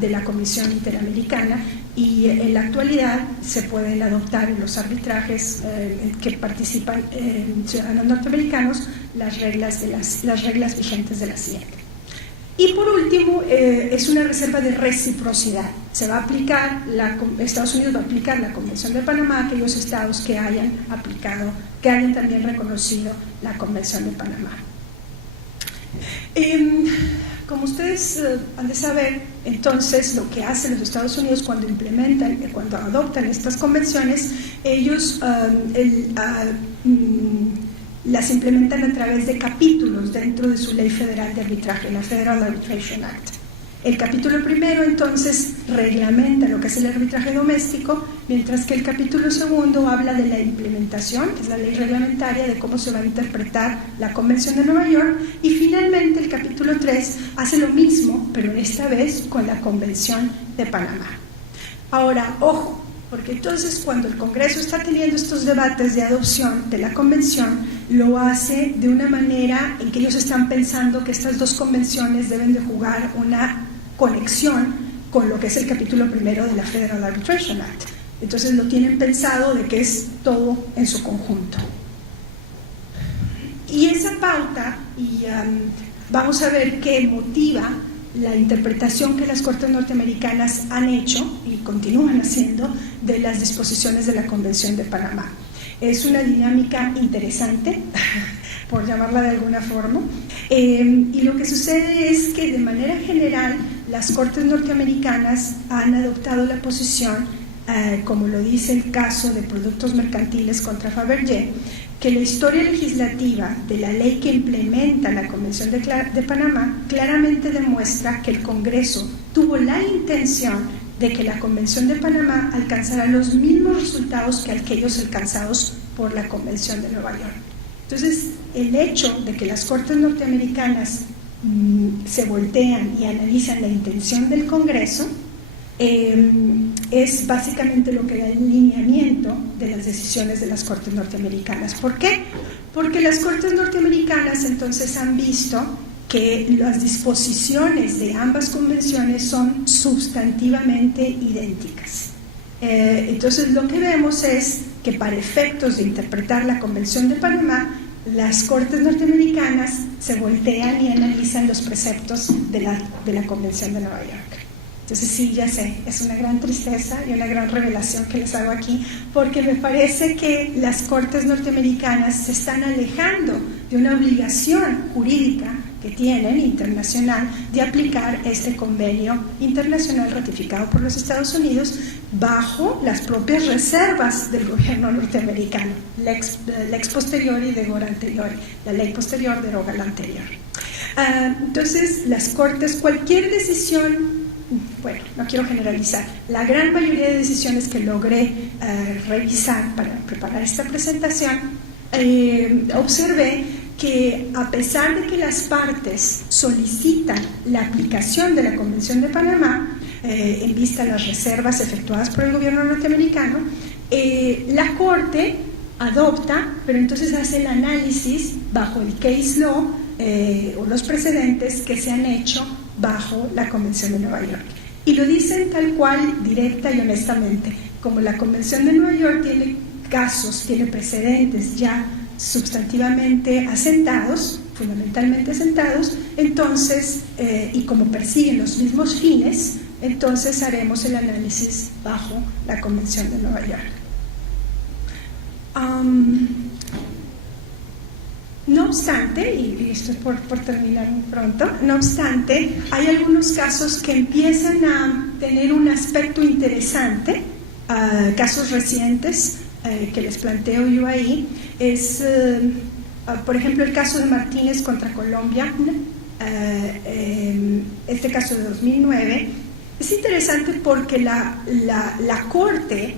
de la Comisión Interamericana, y en la actualidad se pueden adoptar en los arbitrajes que participan ciudadanos norteamericanos las reglas vigentes de la CIEC. Y por último, es una reserva de reciprocidad. Se va a aplicar, Estados Unidos va a aplicar la Convención de Panamá a aquellos estados que hayan también reconocido la Convención de Panamá. Como ustedes han de saber, entonces lo que hacen los Estados Unidos cuando adoptan estas convenciones, ellos las implementan a través de capítulos dentro de su ley federal de arbitraje, la Federal Arbitration Act. El capítulo primero entonces reglamenta lo que es el arbitraje doméstico, mientras que el capítulo segundo habla de la implementación, que es la ley reglamentaria de cómo se va a interpretar la Convención de Nueva York, y finalmente el capítulo 3 hace lo mismo, pero esta vez con la Convención de Panamá. Ahora, ojo, porque entonces cuando el Congreso está teniendo estos debates de adopción de la Convención, lo hace de una manera en que ellos están pensando que estas dos convenciones deben de jugar una conexión con lo que es el capítulo primero de la Federal Arbitration Act. Entonces lo tienen pensado de que es todo en su conjunto. Y esa pauta, vamos a ver qué motiva la interpretación que las Cortes norteamericanas han hecho y continúan haciendo de las disposiciones de la Convención de Panamá. Es una dinámica interesante, por llamarla de alguna forma, y lo que sucede es que de manera general las Cortes norteamericanas han adoptado la posición, como lo dice el caso de Productos Mercantiles contra Fabergé, que la historia legislativa de la ley que implementa la Convención de Panamá claramente demuestra que el Congreso tuvo la intención de que la Convención de Panamá alcanzara los mismos resultados que aquellos alcanzados por la Convención de Nueva York. Entonces, el hecho de que las Cortes norteamericanas se voltean y analizan la intención del Congreso es básicamente lo que da el lineamiento de las decisiones de las Cortes norteamericanas. ¿Por qué? Porque las Cortes norteamericanas entonces han visto que las disposiciones de ambas convenciones son sustantivamente idénticas. Entonces lo que vemos es que para efectos de interpretar la Convención de Panamá, las Cortes norteamericanas se voltean y analizan los preceptos de la Convención de Nueva York. Entonces sí, ya sé, es una gran tristeza y una gran revelación que les hago aquí, porque me parece que las Cortes norteamericanas se están alejando de una obligación jurídica que tienen internacional de aplicar este convenio internacional ratificado por los Estados Unidos bajo las propias reservas del gobierno norteamericano, lex posteriori deroga anteriori, la ley posterior deroga la anterior. Entonces las Cortes, cualquier decisión, bueno, no quiero generalizar, la gran mayoría de decisiones que logré revisar para preparar esta presentación, observé que a pesar de que las partes solicitan la aplicación de la Convención de Panamá, en vista de las reservas efectuadas por el gobierno norteamericano, la Corte adopta, pero entonces hace el análisis bajo el case law o los precedentes que se han hecho bajo la Convención de Nueva York. Y lo dicen tal cual, directa y honestamente. Como la Convención de Nueva York tiene casos, tiene precedentes ya sustantivamente asentados, fundamentalmente asentados, entonces, y como persiguen los mismos fines, entonces haremos el análisis bajo la Convención de Nueva York. No obstante, y esto es por terminar muy pronto, no obstante, hay algunos casos que empiezan a tener un aspecto interesante, casos recientes que les planteo yo ahí, es, por ejemplo, el caso de Martínez contra Colombia, este caso de 2009. Es interesante porque la Corte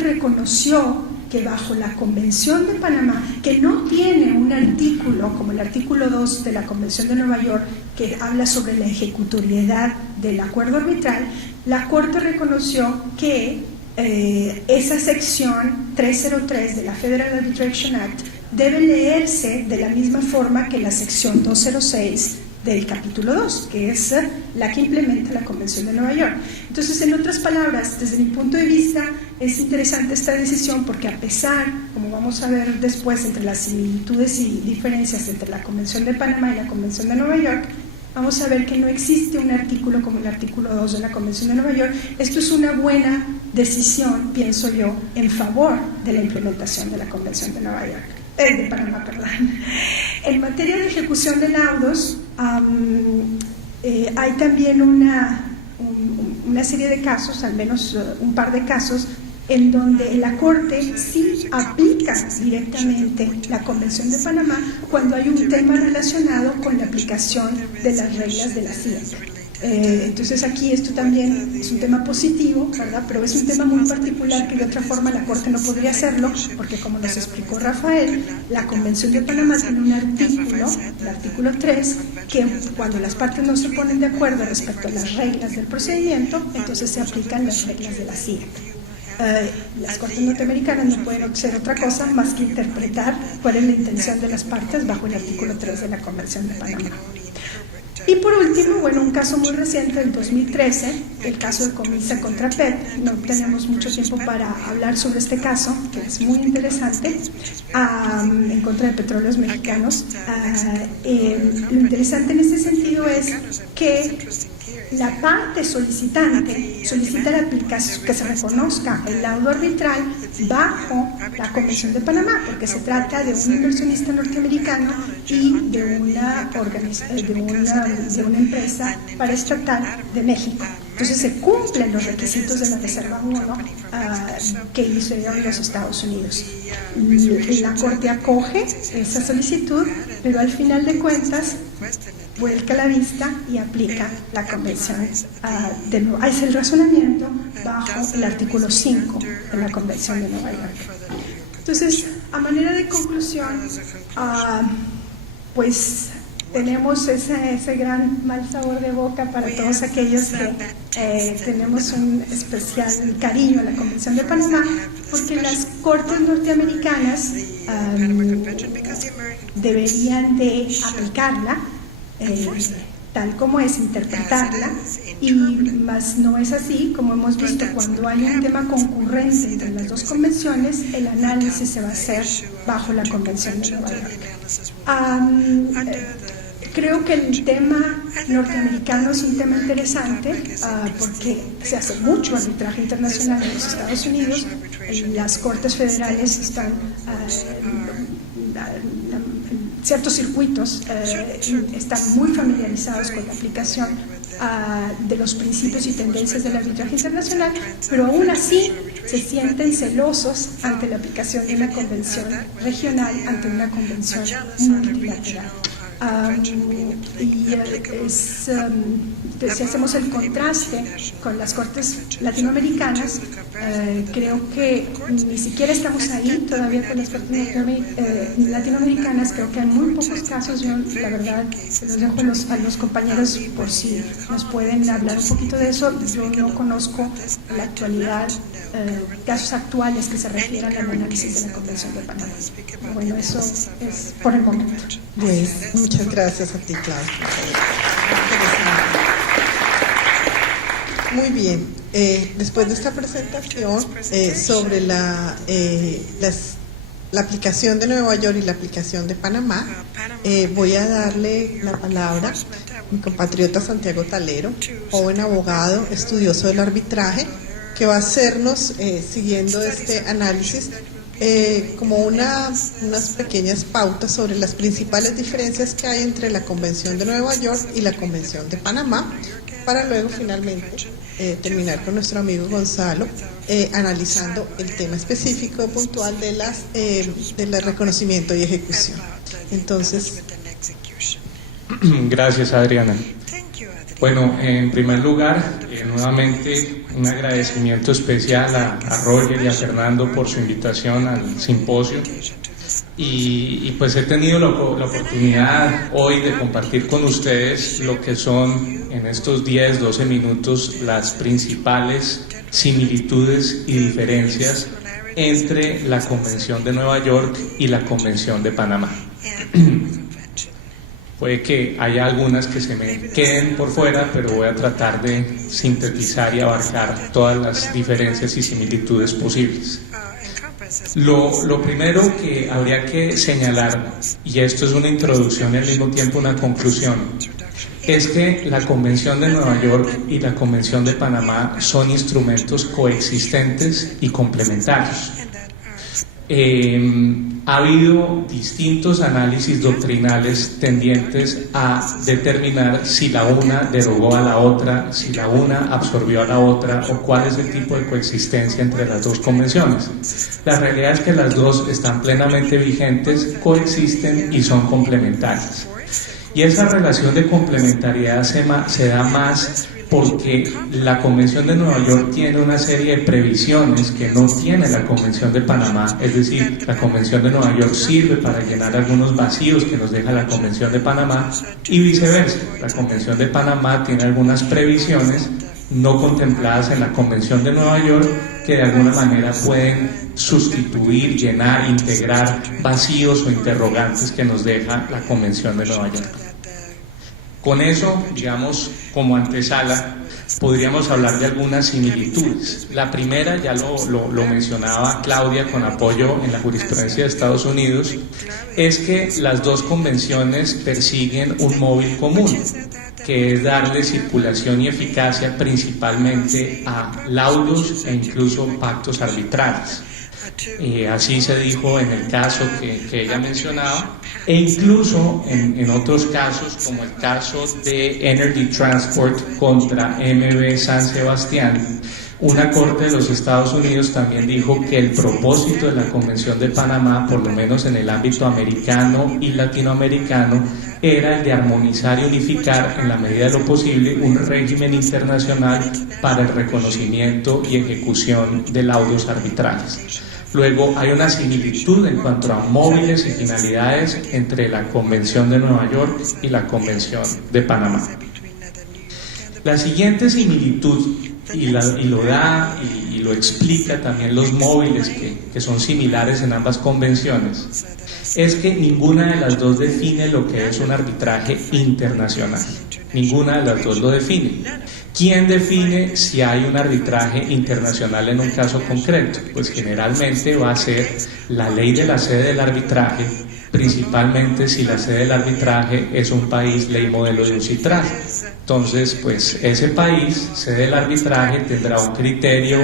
reconoció que bajo la Convención de Panamá, que no tiene un artículo como el artículo 2 de la Convención de Nueva York que habla sobre la ejecutoriedad del acuerdo arbitral, la Corte reconoció que esa sección 303 de la Federal Arbitration Act debe leerse de la misma forma que la sección 206 del capítulo 2, que es la que implementa la Convención de Nueva York. Entonces, en otras palabras, desde mi punto de vista, es interesante esta decisión porque a pesar, como vamos a ver después, entre las similitudes y diferencias entre la Convención de Panamá y la Convención de Nueva York, vamos a ver que no existe un artículo como el artículo 2 de la Convención de Nueva York. Esto es una buena decisión, pienso yo, en favor de la implementación de la Convención de Nueva York. De Panamá, perdón. En materia de ejecución de laudos, hay también una serie de casos, al menos un par de casos, en donde la Corte sí aplica directamente la Convención de Panamá cuando hay un tema relacionado con la aplicación de las reglas de la CIA. Entonces aquí esto también es un tema positivo, ¿verdad? Pero es un tema muy particular que de otra forma la Corte no podría hacerlo, porque como nos explicó Rafael, la Convención de Panamá tiene un artículo, el artículo 3, que cuando las partes no se ponen de acuerdo respecto a las reglas del procedimiento, entonces se aplican las reglas de la CIA. Las Cortes norteamericanas no pueden hacer otra cosa más que interpretar cuál es la intención de las partes bajo el artículo 3 de la Convención de Panamá. Y por último, bueno, un caso muy reciente del 2013, el caso de Comisa contra PET. No tenemos mucho tiempo para hablar sobre este caso, que es muy interesante, en contra de petróleos mexicanos. Lo interesante en este sentido es que la parte solicitante solicita la aplicación, que se reconozca el laudo arbitral bajo la Convención de Panamá, porque se trata de un inversionista norteamericano y de una empresa paraestatal de México. Entonces se cumplen los requisitos de la Reserva 1 que hicieron los Estados Unidos. La Corte acoge esa solicitud, pero al final de cuentas vuelca la vista y aplica la Convención de Nueva York. Es el razonamiento bajo el artículo 5 de la Convención de Nueva York. Entonces, a manera de conclusión, pues tenemos ese gran mal sabor de boca para todos aquellos que tenemos un especial cariño a la Convención de Panamá, porque las cortes norteamericanas deberían de aplicarla tal como es, interpretarla, y más no es así. Como hemos visto, cuando hay un tema concurrente entre las dos convenciones, el análisis se va a hacer bajo la Convención de Nueva York. Creo que el tema norteamericano es un tema interesante porque se hace mucho arbitraje internacional en los Estados Unidos. Las cortes federales están ciertos circuitos están muy familiarizados con la aplicación de los principios y tendencias del arbitraje internacional, pero aún así se sienten celosos ante la aplicación de una convención regional ante una convención multilateral. Si hacemos el contraste con las cortes latinoamericanas, creo que ni siquiera estamos ahí todavía con las cortes latinoamericanas. Creo que hay muy pocos casos. Yo, la verdad, se los dejo a los compañeros por si nos pueden hablar un poquito de eso. Yo no conozco en la actualidad casos actuales que se refieran al análisis de la Convención de Panamá. Bueno, eso es por el momento. Pues, muchas gracias a ti, Claudia. Muy bien. Después de esta presentación sobre la aplicación de Nueva York y la aplicación de Panamá, voy a darle la palabra a mi compatriota Santiago Talero, joven abogado, estudioso del arbitraje, que va a hacernos, siguiendo este análisis, como unas pequeñas pautas sobre las principales diferencias que hay entre la Convención de Nueva York y la Convención de Panamá, para luego finalmente terminar con nuestro amigo Gonzalo, analizando el tema específico puntual del reconocimiento y ejecución. Entonces, gracias, Adriana. Bueno, en primer lugar, nuevamente un agradecimiento especial a Roger y a Fernando por su invitación al simposio, y pues he tenido la oportunidad hoy de compartir con ustedes lo que son en estos 10-12 minutos las principales similitudes y diferencias entre la Convención de Nueva York y la Convención de Panamá. Puede que haya algunas que se me queden por fuera, pero voy a tratar de sintetizar y abarcar todas las diferencias y similitudes posibles. Lo primero que habría que señalar, y esto es una introducción y al mismo tiempo una conclusión, es que la Convención de Nueva York y la Convención de Panamá son instrumentos coexistentes y complementarios. Ha habido distintos análisis doctrinales tendientes a determinar si la una derogó a la otra, si la una absorbió a la otra, o cuál es el tipo de coexistencia entre las dos convenciones. La realidad es que las dos están plenamente vigentes, coexisten y son complementarias. Y esa relación de complementariedad se da más porque la Convención de Nueva York tiene una serie de previsiones que no tiene la Convención de Panamá. Es decir, la Convención de Nueva York sirve para llenar algunos vacíos que nos deja la Convención de Panamá, y viceversa. La Convención de Panamá tiene algunas previsiones no contempladas en la Convención de Nueva York que de alguna manera pueden sustituir, llenar, integrar vacíos o interrogantes que nos deja la Convención de Nueva York. Con eso, digamos, como antesala, podríamos hablar de algunas similitudes. La primera, ya lo mencionaba Claudia con apoyo en la jurisprudencia de Estados Unidos, es que las dos convenciones persiguen un móvil común, que es darle circulación y eficacia principalmente a laudos e incluso pactos arbitrales. Así se dijo en el caso que ella mencionaba, e incluso en otros casos, como el caso de Energy Transport contra MB San Sebastián, una corte de los Estados Unidos también dijo que el propósito de la Convención de Panamá, por lo menos en el ámbito americano y latinoamericano, era el de armonizar y unificar en la medida de lo posible un régimen internacional para el reconocimiento y ejecución de laudos arbitrales. Luego hay una similitud en cuanto a móviles y finalidades entre la Convención de Nueva York y la Convención de Panamá. La siguiente similitud, y lo explica también los móviles que son similares en ambas convenciones, es que ninguna de las dos define lo que es un arbitraje internacional. Ninguna de las dos lo define. ¿Quién define si hay un arbitraje internacional en un caso concreto? Pues generalmente va a ser la ley de la sede del arbitraje, principalmente si la sede del arbitraje es un país ley modelo de UNCITRAL. Entonces, pues ese país, sede del arbitraje, tendrá un criterio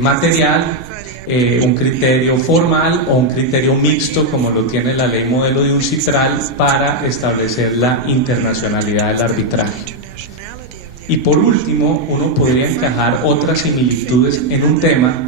material, un criterio formal o un criterio mixto, como lo tiene la ley modelo de UNCITRAL, para establecer la internacionalidad del arbitraje. Y por último, uno podría encajar otras similitudes en un tema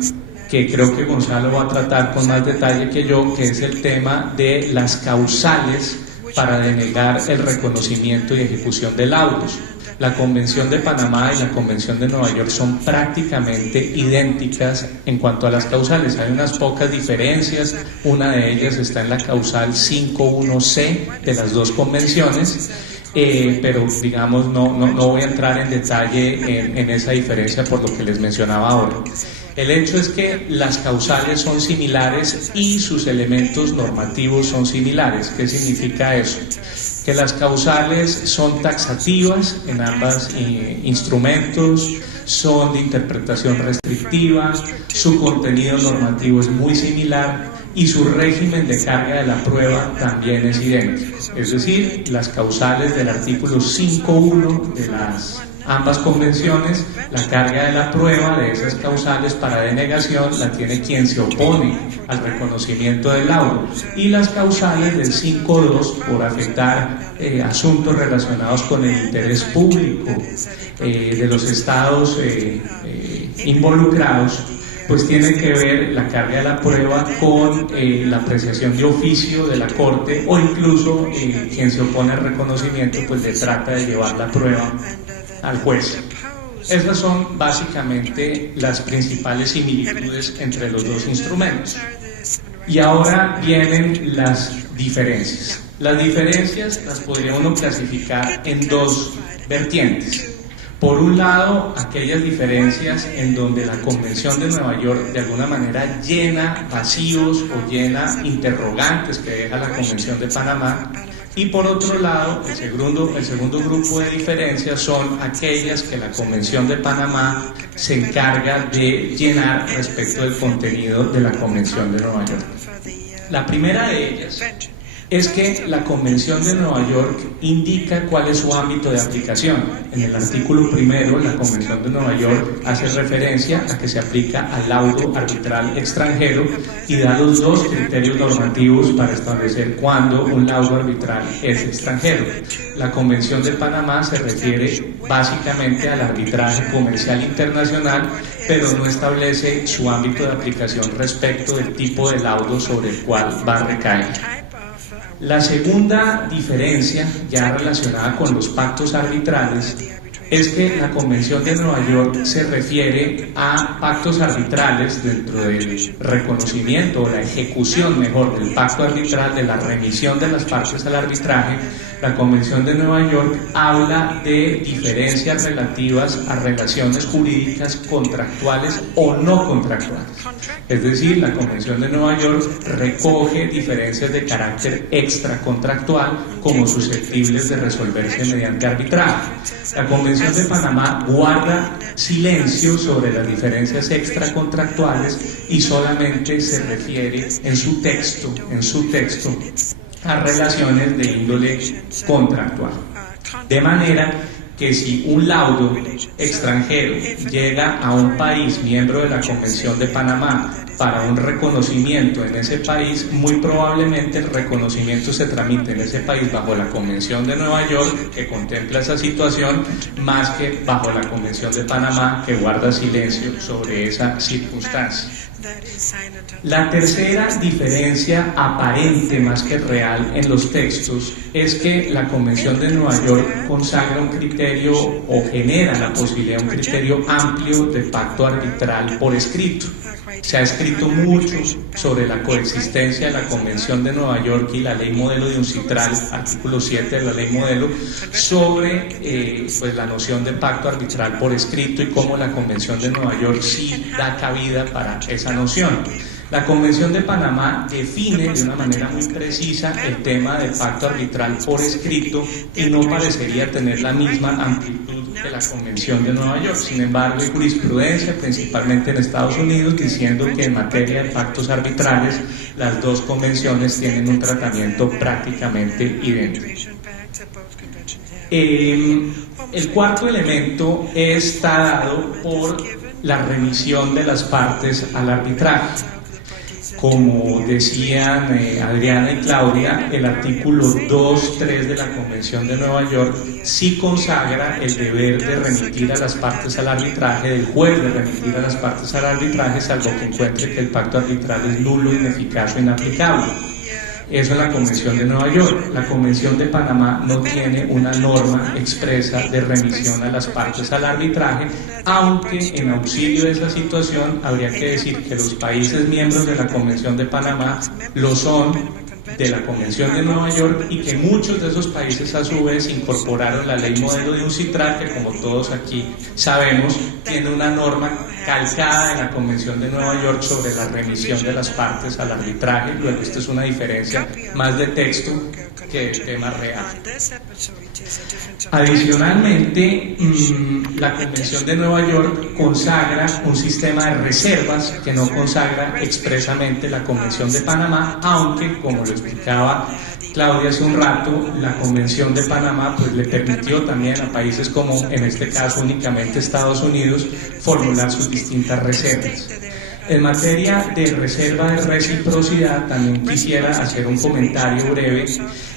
que creo que Gonzalo va a tratar con más detalle que yo, que es el tema de las causales para denegar el reconocimiento y ejecución de laudos. La Convención de Panamá y la Convención de Nueva York son prácticamente idénticas en cuanto a las causales. Hay unas pocas diferencias, una de ellas está en la causal 5.1c de las dos convenciones, pero digamos no voy a entrar en detalle en esa diferencia por lo que les mencionaba ahora. El hecho es que las causales son similares y sus elementos normativos son similares. ¿Qué significa eso? Que las causales son taxativas en ambos instrumentos, son de interpretación restrictiva, su contenido normativo es muy similar y su régimen de carga de la prueba también es idéntico. Es decir, las causales del artículo 5.1 de ambas convenciones, la carga de la prueba de esas causales para denegación la tiene quien se opone al reconocimiento del laudo, y las causales del 5.2 por afectar asuntos relacionados con el interés público de los estados involucrados, pues tiene que ver la carga de la prueba con la apreciación de oficio de la Corte, o incluso quien se opone al reconocimiento pues le trata de llevar la prueba al juez. Esas son básicamente las principales similitudes entre los dos instrumentos. Y ahora vienen las diferencias. Las diferencias las podría uno clasificar en dos vertientes. Por un lado, aquellas diferencias en donde la Convención de Nueva York de alguna manera llena vacíos o llena interrogantes que deja la Convención de Panamá. Y por otro lado, el segundo grupo de diferencias son aquellas que la Convención de Panamá se encarga de llenar respecto del contenido de la Convención de Nueva York. La primera de ellas es que la Convención de Nueva York indica cuál es su ámbito de aplicación. En el artículo primero, la Convención de Nueva York hace referencia a que se aplica al laudo arbitral extranjero y da los dos criterios normativos para establecer cuándo un laudo arbitral es extranjero. La Convención de Panamá se refiere básicamente al arbitraje comercial internacional, pero no establece su ámbito de aplicación respecto del tipo de laudo sobre el cual va a recaer. La segunda diferencia, ya relacionada con los pactos arbitrales, es que la Convención de Nueva York se refiere a pactos arbitrales dentro del reconocimiento o la ejecución, mejor, del pacto arbitral, de la remisión de las partes al arbitraje. La Convención de Nueva York habla de diferencias relativas a relaciones jurídicas contractuales o no contractuales. Es decir, la Convención de Nueva York recoge diferencias de carácter extracontractual como susceptibles de resolverse mediante arbitraje. La Convención de Panamá guarda silencio sobre las diferencias extracontractuales y solamente se refiere en su texto a relaciones de índole contractual. De manera que si un laudo extranjero llega a un país miembro de la Convención de Panamá para un reconocimiento en ese país, muy probablemente el reconocimiento se tramite en ese país bajo la Convención de Nueva York, que contempla esa situación, más que bajo la Convención de Panamá, que guarda silencio sobre esa circunstancia. La tercera diferencia aparente más que real en los textos es que la Convención de Nueva York consagra un criterio o genera la posibilidad de un criterio amplio de pacto arbitral por escrito. Se ha escrito mucho sobre la coexistencia de la Convención de Nueva York y la Ley Modelo de UNCITRAL, artículo 7 de la Ley Modelo, sobre pues la noción de pacto arbitral por escrito y cómo la Convención de Nueva York sí da cabida para esa noción. La Convención de Panamá define de una manera muy precisa el tema del pacto arbitral por escrito y no parecería tener la misma amplitud que la Convención de Nueva York. Sin embargo, hay jurisprudencia, principalmente en Estados Unidos, diciendo que en materia de pactos arbitrales las dos convenciones tienen un tratamiento prácticamente idéntico. El cuarto elemento está dado por la remisión de las partes al arbitraje. Como decían Adriana y Claudia, el artículo 2.3 de la Convención de Nueva York sí consagra el deber de remitir a las partes al arbitraje, del juez de remitir a las partes al arbitraje, salvo que encuentre que el pacto arbitral es nulo, ineficaz o inaplicable. Eso es la Convención de Nueva York. La Convención de Panamá no tiene una norma expresa de remisión a las partes al arbitraje, aunque en auxilio de esa situación habría que decir que los países miembros de la Convención de Panamá lo son de la Convención de Nueva York y que muchos de esos países a su vez incorporaron la Ley Modelo de UNCITRAL, que como todos aquí sabemos tiene una norma calcada en la Convención de Nueva York sobre la remisión de las partes al arbitraje. Luego esto es una diferencia más de texto que de tema real. Adicionalmente, la Convención de Nueva York consagra un sistema de reservas que no consagra expresamente la Convención de Panamá, aunque, como lo explicaba Claudia hace un rato, la Convención de Panamá pues le permitió también a países como, en este caso únicamente Estados Unidos, formular sus distintas reservas. En materia de reserva de reciprocidad también quisiera hacer un comentario breve,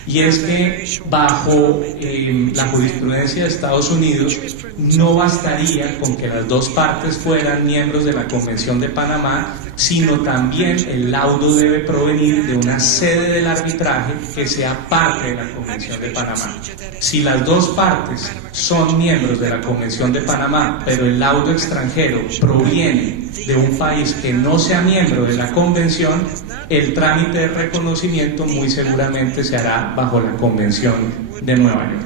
y es que bajo la jurisprudencia de Estados Unidos no bastaría con que las dos partes fueran miembros de la Convención de Panamá, sino también el laudo debe provenir de una sede del arbitraje que sea parte de la Convención de Panamá. Si las dos partes son miembros de la Convención de Panamá, pero el laudo extranjero proviene de un país que no sea miembro de la Convención, el trámite de reconocimiento muy seguramente se hará bajo la Convención de Nueva York.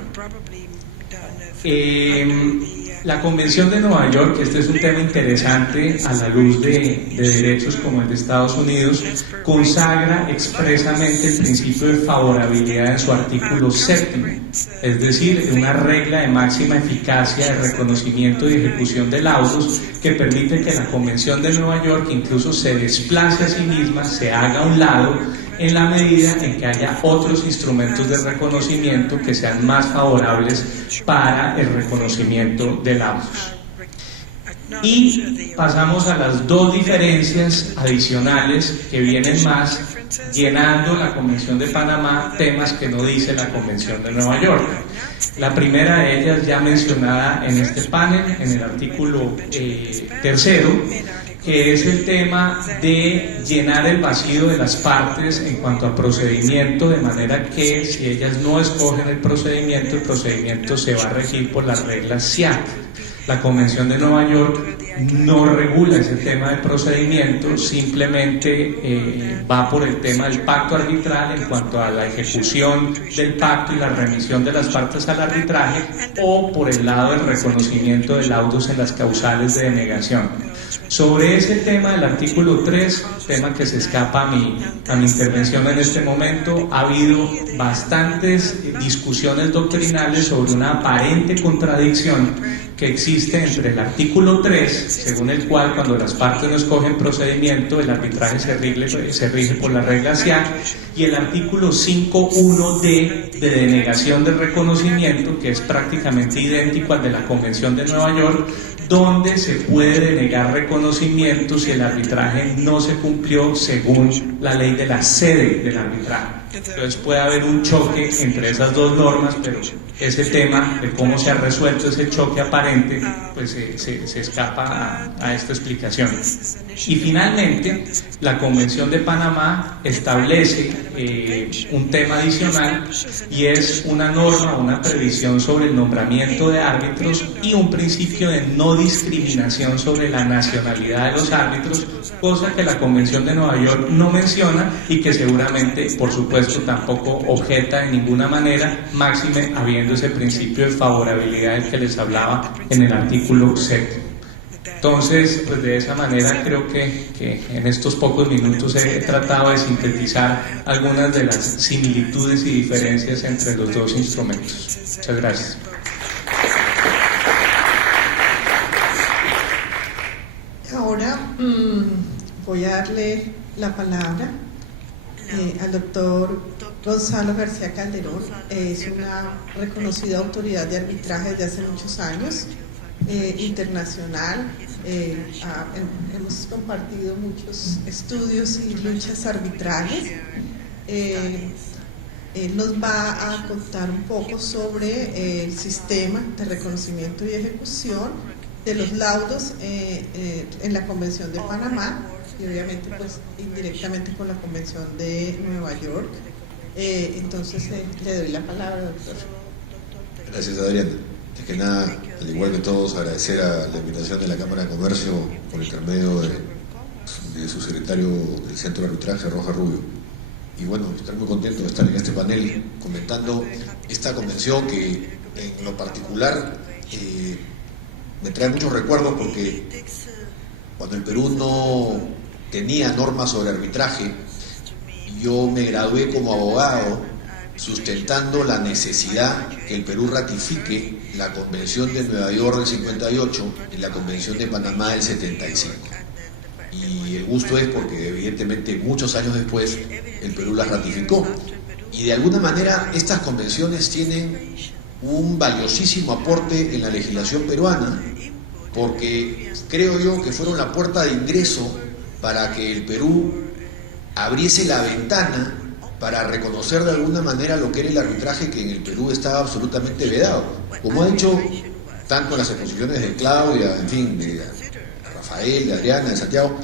La Convención de Nueva York, este es un tema interesante a la luz de derechos como el de Estados Unidos, consagra expresamente el principio de favorabilidad en su artículo 7, es decir, una regla de máxima eficacia de reconocimiento y ejecución de laudos que permite que la Convención de Nueva York incluso se desplace a sí misma, se haga a un lado, en la medida en que haya otros instrumentos de reconocimiento que sean más favorables para el reconocimiento de laudos. Y pasamos a las dos diferencias adicionales que vienen más llenando la Convención de Panamá temas que no dice la Convención de Nueva York. La primera de ellas ya mencionada en este panel, en el artículo 3º, que es el tema de llenar el vacío de las partes en cuanto a procedimiento, de manera que si ellas no escogen el procedimiento se va a regir por las reglas SIAC. La Convención de Nueva York no regula ese tema de procedimiento, simplemente va por el tema del pacto arbitral en cuanto a la ejecución del pacto y la remisión de las partes al arbitraje, o por el lado del reconocimiento de laudos en las causales de denegación. Sobre ese tema del artículo 3, tema que se escapa a mi intervención en este momento, ha habido bastantes discusiones doctrinales sobre una aparente contradicción que existe entre el artículo 3, según el cual cuando las partes no escogen procedimiento, el arbitraje se rige por la regla SIAC, y el artículo 5.1d de denegación del reconocimiento, que es prácticamente idéntico al de la Convención de Nueva York, donde se puede denegar reconocimiento si el arbitraje no se cumplió según la ley de la sede del arbitraje. Entonces puede haber un choque entre esas dos normas, pero ese tema de cómo se ha resuelto ese choque aparente, pues se escapa a esta explicación. Y finalmente, la Convención de Panamá establece un tema adicional, y es una norma, una previsión sobre el nombramiento de árbitros y un principio de no discriminación sobre la nacionalidad de los árbitros, cosa que la Convención de Nueva York no menciona y que seguramente, por supuesto, tampoco objeta de ninguna manera, máxime habiendo ese principio de favorabilidad del que les hablaba en el artículo 7. Entonces, pues de esa manera creo que en estos pocos minutos he tratado de sintetizar algunas de las similitudes y diferencias entre los dos instrumentos. Muchas gracias. Ahora voy a darle la palabra al doctor Gonzalo García Calderón. Es una reconocida autoridad de arbitraje desde hace muchos años, internacional. Hemos compartido muchos estudios y luchas arbitrales. Él nos va a contar un poco sobre el sistema de reconocimiento y ejecución de los laudos en la Convención de Panamá, y obviamente pues indirectamente con la Convención de Nueva York. Entonces le doy la palabra, doctor. Gracias, Adriana. Antes que nada, al igual que todos, agradecer a la invitación de la Cámara de Comercio por intermedio de su secretario del Centro de Arbitraje, Roja Rubio. Y bueno, estoy muy contento de estar en este panel comentando esta convención que en lo particular me trae muchos recuerdos, porque cuando el Perú no tenía normas sobre arbitraje, yo me gradué como abogado sustentando la necesidad que el Perú ratifique la Convención de Nueva York del 58 y la Convención de Panamá del 75. Y el gusto es porque evidentemente muchos años después el Perú las ratificó. Y de alguna manera estas convenciones tienen un valiosísimo aporte en la legislación peruana, porque creo yo que fueron la puerta de ingreso para que el Perú abriese la ventana para reconocer de alguna manera lo que era el arbitraje, que en el Perú estaba absolutamente vedado, como ha hecho tanto en las exposiciones de Claudia, en fin, de Rafael, de Adriana, de Santiago.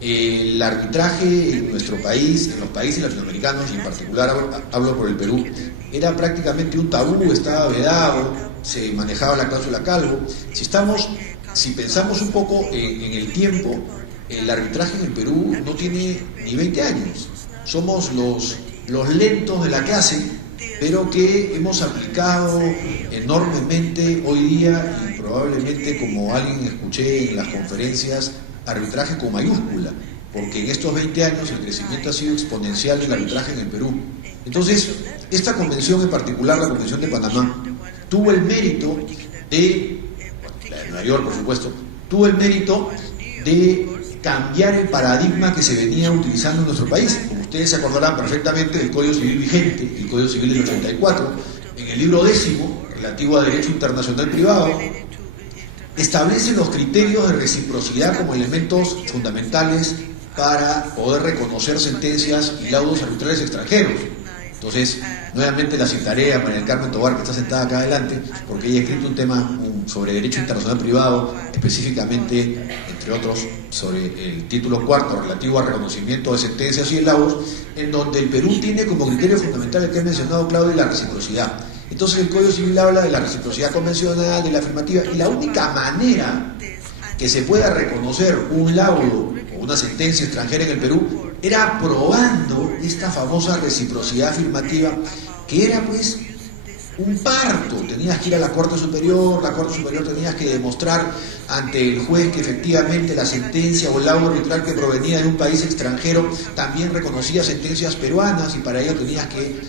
El arbitraje en nuestro país, en los países latinoamericanos, y en particular hablo por el Perú, era prácticamente un tabú, estaba vedado, se manejaba la cláusula Calvo. Si pensamos un poco en el tiempo, el arbitraje en el Perú no tiene ni 20 años. Somos los lentos de la clase, pero que hemos aplicado enormemente hoy día, y probablemente, como alguien escuché en las conferencias, arbitraje con mayúscula, porque en estos 20 años el crecimiento ha sido exponencial del arbitraje en el Perú. Entonces, esta convención en particular, la Convención de Panamá, tuvo el mérito de, la de Nueva York por supuesto, tuvo el mérito de cambiar el paradigma que se venía utilizando en nuestro país. Como ustedes se acordarán perfectamente del Código Civil vigente, el Código Civil del 84, en el libro 10º, relativo a Derecho Internacional Privado, establece los criterios de reciprocidad como elementos fundamentales para poder reconocer sentencias y laudos arbitrales extranjeros. Entonces, nuevamente la citaré a María del Carmen Tobar, que está sentada acá adelante, porque ella ha escrito un tema sobre Derecho Internacional Privado, específicamente, entre otros, sobre el título 4 relativo al reconocimiento de sentencias y de laudos, en donde el Perú tiene como criterio fundamental el que ha mencionado Claudio, la reciprocidad. Entonces el Código Civil habla de la reciprocidad convencional, de la afirmativa, y la única manera que se pueda reconocer un laudo o una sentencia extranjera en el Perú era aprobando esta famosa reciprocidad afirmativa, que era pues un parto, tenías que ir a la Corte Superior tenías que demostrar ante el juez que efectivamente la sentencia o el laudo arbitral que provenía de un país extranjero también reconocía sentencias peruanas, y para ello tenías que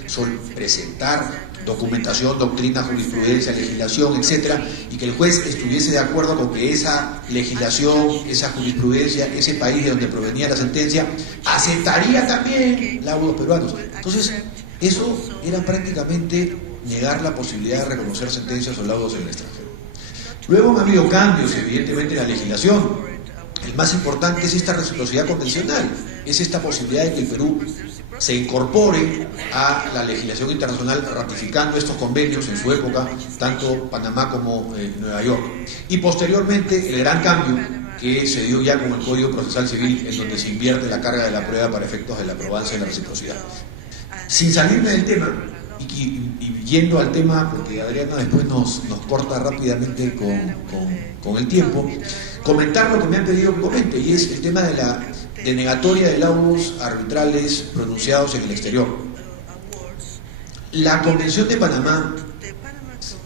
presentar documentación, doctrina, jurisprudencia, legislación, etcétera, y que el juez estuviese de acuerdo con que esa legislación, esa jurisprudencia, ese país de donde provenía la sentencia, aceptaría también laudos peruanos. Entonces, eso era prácticamente negar la posibilidad de reconocer sentencias o laudos en el extranjero. Luego han habido cambios, evidentemente, en la legislación. El más importante es esta reciprocidad convencional, es esta posibilidad de que el Perú se incorpore a la legislación internacional ratificando estos convenios en su época, tanto Panamá como Nueva York. Y posteriormente el gran cambio que se dio ya con el Código Procesal Civil, en donde se invierte la carga de la prueba para efectos de la probancia y la reciprocidad. Sin salirme del tema, y yendo al tema, porque Adriana después nos corta rápidamente con el tiempo, comentar lo que me han pedido que comente, y es el tema de la denegatoria de laudos arbitrales pronunciados en el exterior. La Convención de Panamá,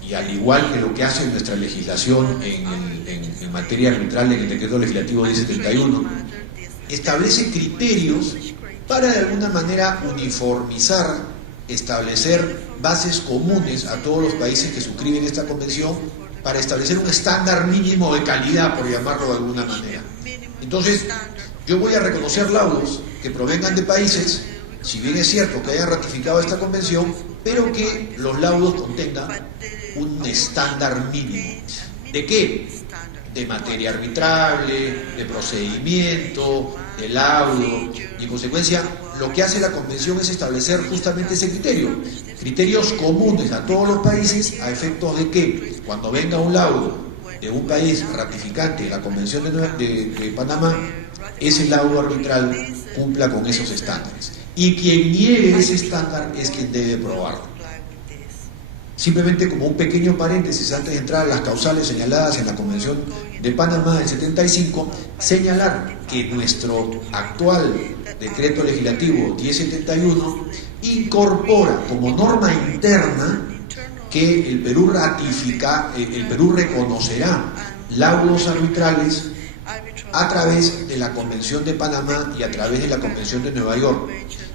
y al igual que lo que hace nuestra legislación en materia arbitral en el Decreto Legislativo 1071, establece criterios para de alguna manera uniformizar, establecer bases comunes a todos los países que suscriben esta convención, para establecer un estándar mínimo de calidad, por llamarlo de alguna manera. Entonces, yo voy a reconocer laudos que provengan de países, si bien es cierto que hayan ratificado esta convención, pero que los laudos contengan un estándar mínimo. ¿De qué? De materia arbitrable, de procedimiento, de laudo, y en consecuencia lo que hace la convención es establecer justamente ese criterio, criterios comunes a todos los países, a efectos de que cuando venga un laudo de un país ratificante de la Convención de Panamá, ese laudo arbitral cumpla con esos estándares, y quien niegue ese estándar es quien debe probarlo. Simplemente como un pequeño paréntesis antes de entrar a las causales señaladas en la Convención de Panamá del 75, señalar que nuestro actual Decreto Legislativo 1071 incorpora como norma interna que el Perú reconocerá laudos arbitrales a través de la Convención de Panamá y a través de la Convención de Nueva York,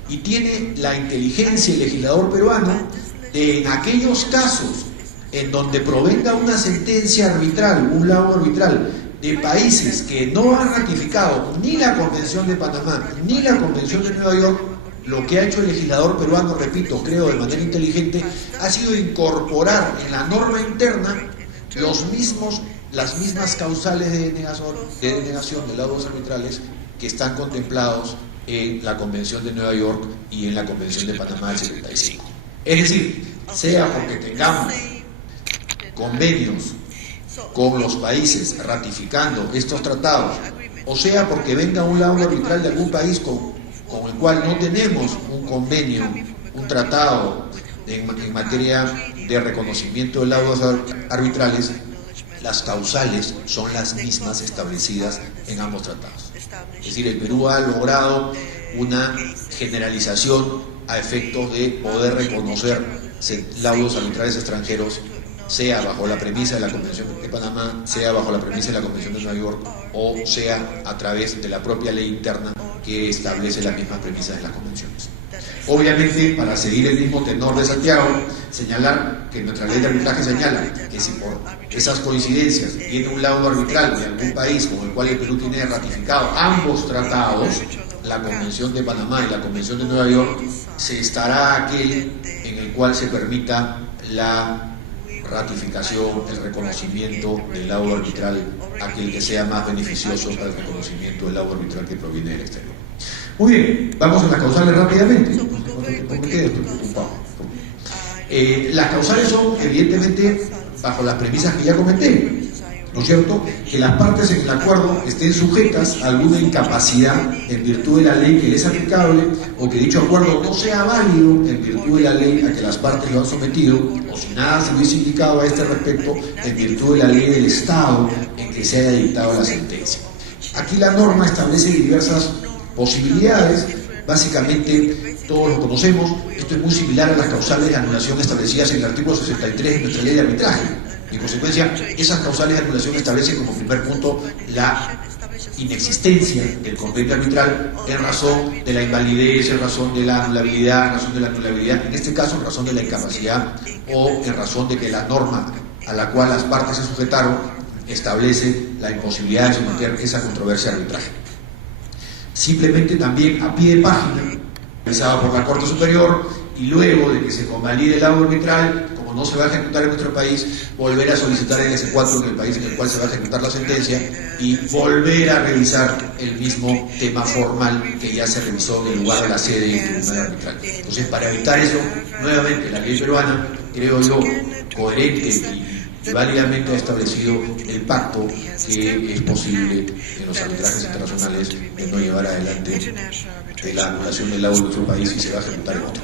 y tiene la inteligencia el legislador peruano de, en aquellos casos en donde provenga una sentencia arbitral, un laudo arbitral de países que no han ratificado ni la Convención de Panamá ni la Convención de Nueva York, lo que ha hecho el legislador peruano, repito, creo de manera inteligente, ha sido incorporar en la norma interna las mismas causales de denegación de laudos arbitrales que están contemplados en la Convención de Nueva York y en la Convención de Panamá del 75. Es decir, sea porque tengamos convenios con los países ratificando estos tratados, o sea porque venga un laudo arbitral de algún país con el cual no tenemos un convenio, un tratado en materia de reconocimiento de laudos arbitrales, las causales son las mismas establecidas en ambos tratados. Es decir, el Perú ha logrado una generalización a efectos de poder reconocer laudos arbitrales extranjeros, sea bajo la premisa de la Convención de Panamá, sea bajo la premisa de la Convención de Nueva York, o sea a través de la propia ley interna que establece las mismas premisas de las convenciones. Obviamente, para seguir el mismo tenor de Santiago, señalar que nuestra ley de arbitraje señala que si por esas coincidencias viene un laudo arbitral de algún país con el cual el Perú tiene ratificado ambos tratados, la Convención de Panamá y la Convención de Nueva York, se estará aquel en el cual se permita la ratificación, el reconocimiento del laudo arbitral, aquel que sea más beneficioso para el reconocimiento del laudo arbitral que proviene del exterior. Muy bien, vamos a las causales rápidamente. Las causales son, evidentemente, bajo las premisas que ya comenté, ¿no es cierto?, que las partes en el acuerdo estén sujetas a alguna incapacidad en virtud de la ley que les es aplicable, o que dicho acuerdo no sea válido en virtud de la ley a que las partes lo han sometido, o si nada se hubiese indicado a este respecto, en virtud de la ley del Estado en que se haya dictado la sentencia. Aquí la norma establece diversas posibilidades, básicamente todos lo conocemos, Esto es muy similar a las causales de anulación establecidas en el artículo 63 de nuestra ley de arbitraje. En consecuencia, esas causales de anulación establecen como primer punto la inexistencia del convenio arbitral en razón de la invalidez, en razón de la anulabilidad, en este caso en razón de la incapacidad o en razón de que la norma a la cual las partes se sujetaron establece la imposibilidad de someter esa controversia a arbitraje. Simplemente también a pie de página, realizado por la Corte Superior, y luego de que se convalide el laudo arbitral, como no se va a ejecutar en nuestro país, volver a solicitar el S4 en el país en el cual se va a ejecutar la sentencia y volver a revisar el mismo tema formal que ya se revisó en el lugar de la sede del tribunal arbitral. Entonces, para evitar eso, nuevamente la ley peruana, creo yo, coherente y válidamente ha establecido el pacto que es posible en los arbitrajes internacionales de no llevar adelante la anulación del laudo de nuestro país y se va a ejecutar en otro.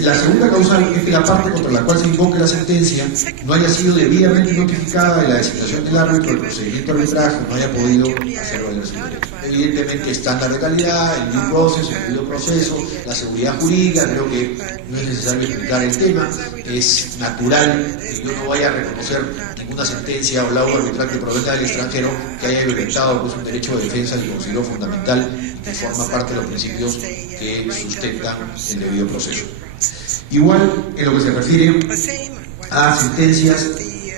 La segunda causal es que la parte contra la cual se invoque la sentencia no haya sido debidamente notificada de la designación del árbitro, del procedimiento de arbitraje, no haya podido hacer valer su derecho. Evidentemente, estándar de calidad, el due process, el debido proceso, la seguridad jurídica, creo que no es necesario explicar el tema, es natural que yo no vaya a reconocer ninguna sentencia o laudo arbitral que provenga del extranjero que haya violentado pues, un derecho de defensa que considero fundamental y forma parte de los principios que sustentan el debido proceso. Igual, en lo que se refiere a sentencias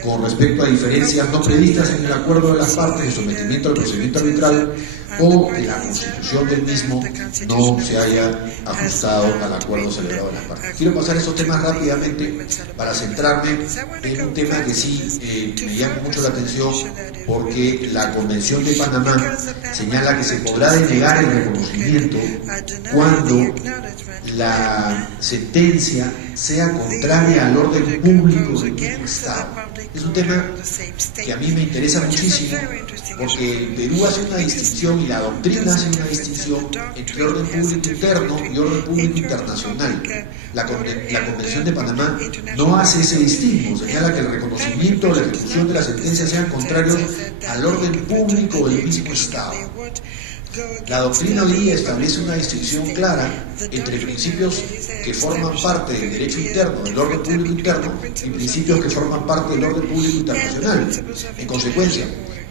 con respecto a diferencias no previstas en el acuerdo de las partes de sometimiento al procedimiento arbitral o que la constitución del mismo no se haya ajustado al acuerdo celebrado en las partes. Quiero pasar esos temas rápidamente para centrarme en un tema que sí me llama mucho la atención, porque la Convención de Panamá señala que se podrá denegar el reconocimiento cuando la sentencia sea contraria al orden público del mismo Estado. Es un tema que a mí me interesa muchísimo, porque el Perú hace una distinción y la doctrina hace una distinción entre orden público interno y orden público internacional. La Convención de Panamá no hace ese distingo, señala que el reconocimiento o la ejecución de la sentencia sean contrarios al orden público del mismo Estado. La doctrina hoy día establece una distinción clara entre principios que forman parte del derecho interno, del orden público interno, y principios que forman parte del orden público internacional. En consecuencia,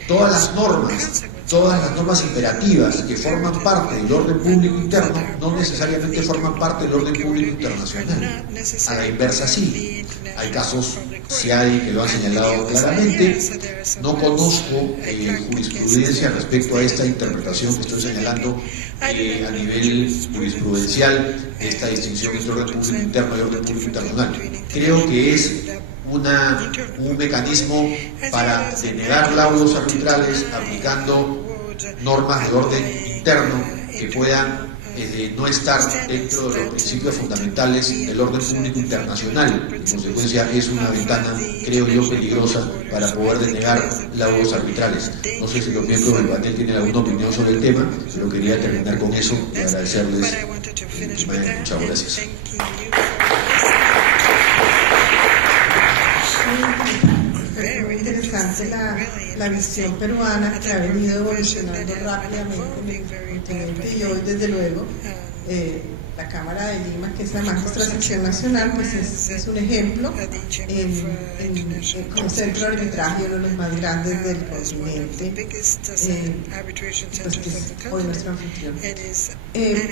todas las normas imperativas que forman parte del orden público interno no necesariamente forman parte del orden público internacional. A la inversa sí. Hay casos CIADI que lo han señalado claramente. No conozco jurisprudencia respecto a esta interpretación que estoy señalando a nivel jurisprudencial de esta distinción entre orden público interno y orden público internacional. Creo que es un mecanismo para denegar laudos arbitrales aplicando normas de orden interno que puedan no estar dentro de los principios fundamentales del orden público internacional. En consecuencia, es una ventana, creo yo, peligrosa para poder denegar laudos arbitrales. No sé si los miembros del panel tienen alguna opinión sobre el tema, pero quería terminar con eso y agradecerles. Muchas gracias. Muy interesante la visión peruana que ha venido evolucionando rápidamente en el continente, y hoy desde luego la Cámara de Lima, que es la máxima sección nacional, pues es un ejemplo como centro de arbitraje, uno de los más grandes del continente, pues que es hoy nuestro anfitrión.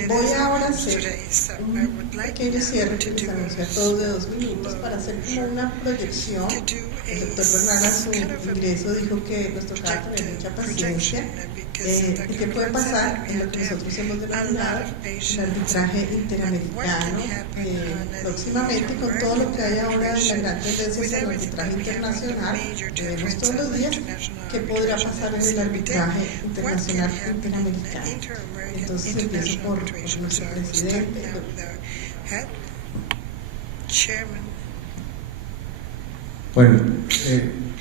Voy ahora a hacer un pequeño cierre que les anuncié a todos de 2 minutos para hacer como una proyección. El doctor Bernal a su ingreso dijo que nos tocaba tener mucha paciencia y que puede pasar en lo que nosotros hemos denominado el arbitraje interamericano, próximamente con todo lo que hay ahora de la gran tendencia hacia el arbitraje internacional. Vemos todos los días qué podrá pasar en el arbitraje internacional interamericano. Entonces empiezo por nuestro presidente. Bueno,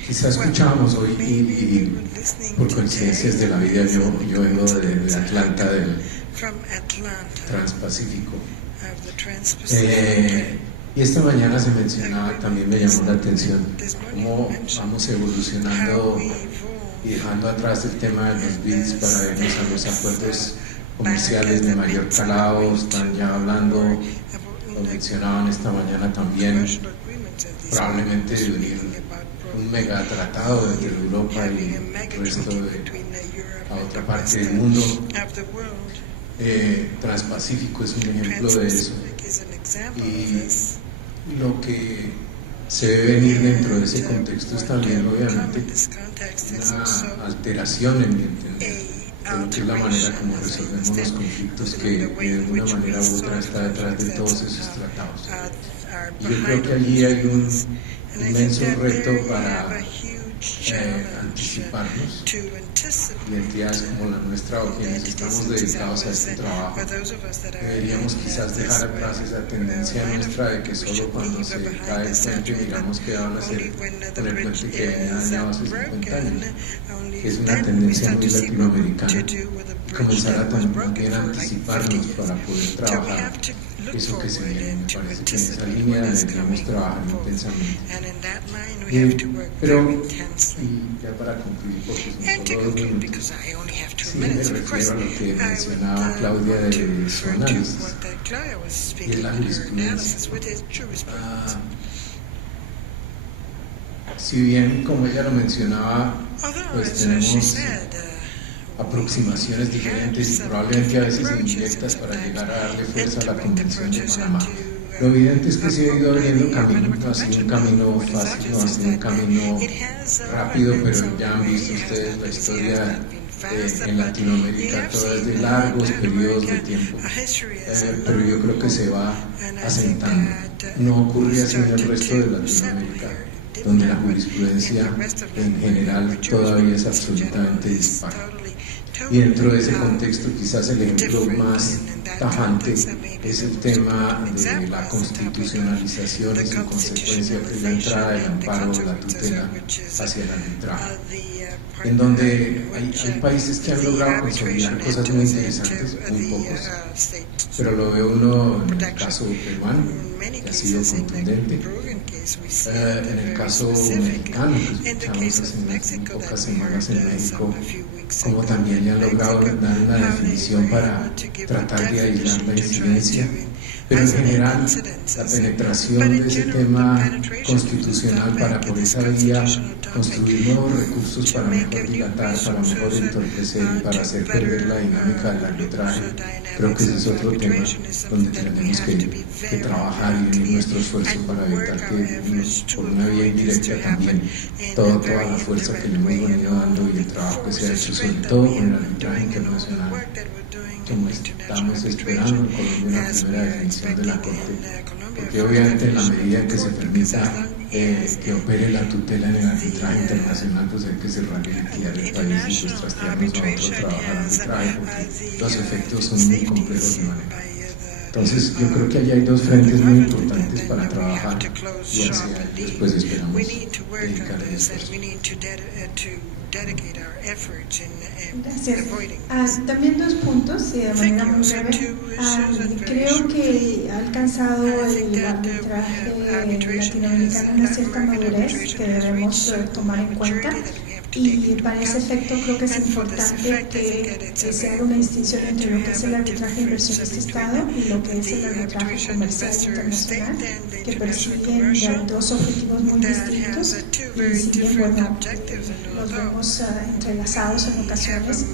quizás escuchábamos hoy y por coincidencias de la vida yo vengo de Atlanta, del Transpacífico, y esta mañana se mencionaba, también me llamó la atención cómo vamos evolucionando y dejando atrás el tema de los BIDs para irnos a los acuerdos comerciales de mayor calado. Están ya hablando lo mencionaban esta mañana también, probablemente de unir un megatratado entre Europa y el resto de la otra parte del mundo. Transpacífico es un ejemplo de eso, y lo que se debe venir dentro de ese contexto es también obviamente una alteración en mi entender de lo que es la manera como resolvemos los conflictos que de una manera u otra está detrás de todos esos tratados. Y yo creo que allí hay un inmenso reto para anticiparnos, y entidades como la nuestra o quienes estamos dedicados a este trabajo deberíamos quizás dejar atrás esa tendencia nuestra de que solo cuando se cae el puente miramos qué van a hacer con el puente que venía dañado hace 50 años, que es una tendencia muy latinoamericana, y comenzar a también anticiparnos para poder trabajar eso que se viene. Me parece que en esa línea deberíamos trabajar intensamente. Pero, y ya para concluir, porque son solo 2 minutos, sí me refiero a lo que mencionaba Claudia de su análisis, y es la jurisprudencia. Si bien, como ella lo mencionaba, pues tenemos aproximaciones diferentes y probablemente a veces indirectas para llegar a darle fuerza a la Convención de Panamá. Lo evidente es que se ha ido abriendo camino, no ha sido un camino fácil, no ha sido un camino rápido, pero ya han visto ustedes la historia en Latinoamérica, todo es de largos periodos de tiempo, pero yo creo que se va asentando. No ocurre así en el resto de Latinoamérica, donde la jurisprudencia en general todavía es absolutamente dispar. Y dentro de ese contexto quizás el ejemplo más tajante es el tema de la constitucionalización y su consecuencia, que es la entrada del amparo o la tutela hacia el arbitraje, en donde hay países que han logrado consolidar cosas muy interesantes, muy pocos, pero lo ve uno en el caso peruano, que ha sido contundente, en el caso mexicano, que escuchamos hace muy pocas semanas en México, como también ya han logrado dar una definición para tratar de aislar la incidencia, pero en general la penetración de ese tema constitucional para por esa vía construir nuevos recursos para mejor dilatar, para mejor entorpecer y para hacer perder la dinámica del arbitraje, creo que ese es otro tema donde tenemos que trabajar y unir nuestro esfuerzo para evitar que por una vía indirecta también toda la fuerza que le hemos venido dando y el trabajo que se ha hecho, sobre todo con el arbitraje internacional, como estamos esperando en Colombia una primera definición de la Corte, porque obviamente en la medida en que se permita que opere la tutela en el arbitraje internacional, pues hay que cerrar y liquidar el país y pues trastearnos a otro trabajar arbitraje, porque los efectos son muy complejos de manejar. Entonces yo creo que allí hay 2 frentes muy importantes para trabajar y hacia ellos pues esperamos dedicar el esfuerzo. Gracias. También 2 puntos, de manera muy breve. Creo que ha alcanzado el arbitraje latinoamericano una cierta madurez que debemos tomar en cuenta. Y para ese efecto creo que es importante que se haga una distinción entre lo que es el arbitraje inversionista-Estado y lo que es el arbitraje comercial internacional, que persiguen 2 objetivos muy distintos y si bien, bueno, los vemos entrelazados en ocasiones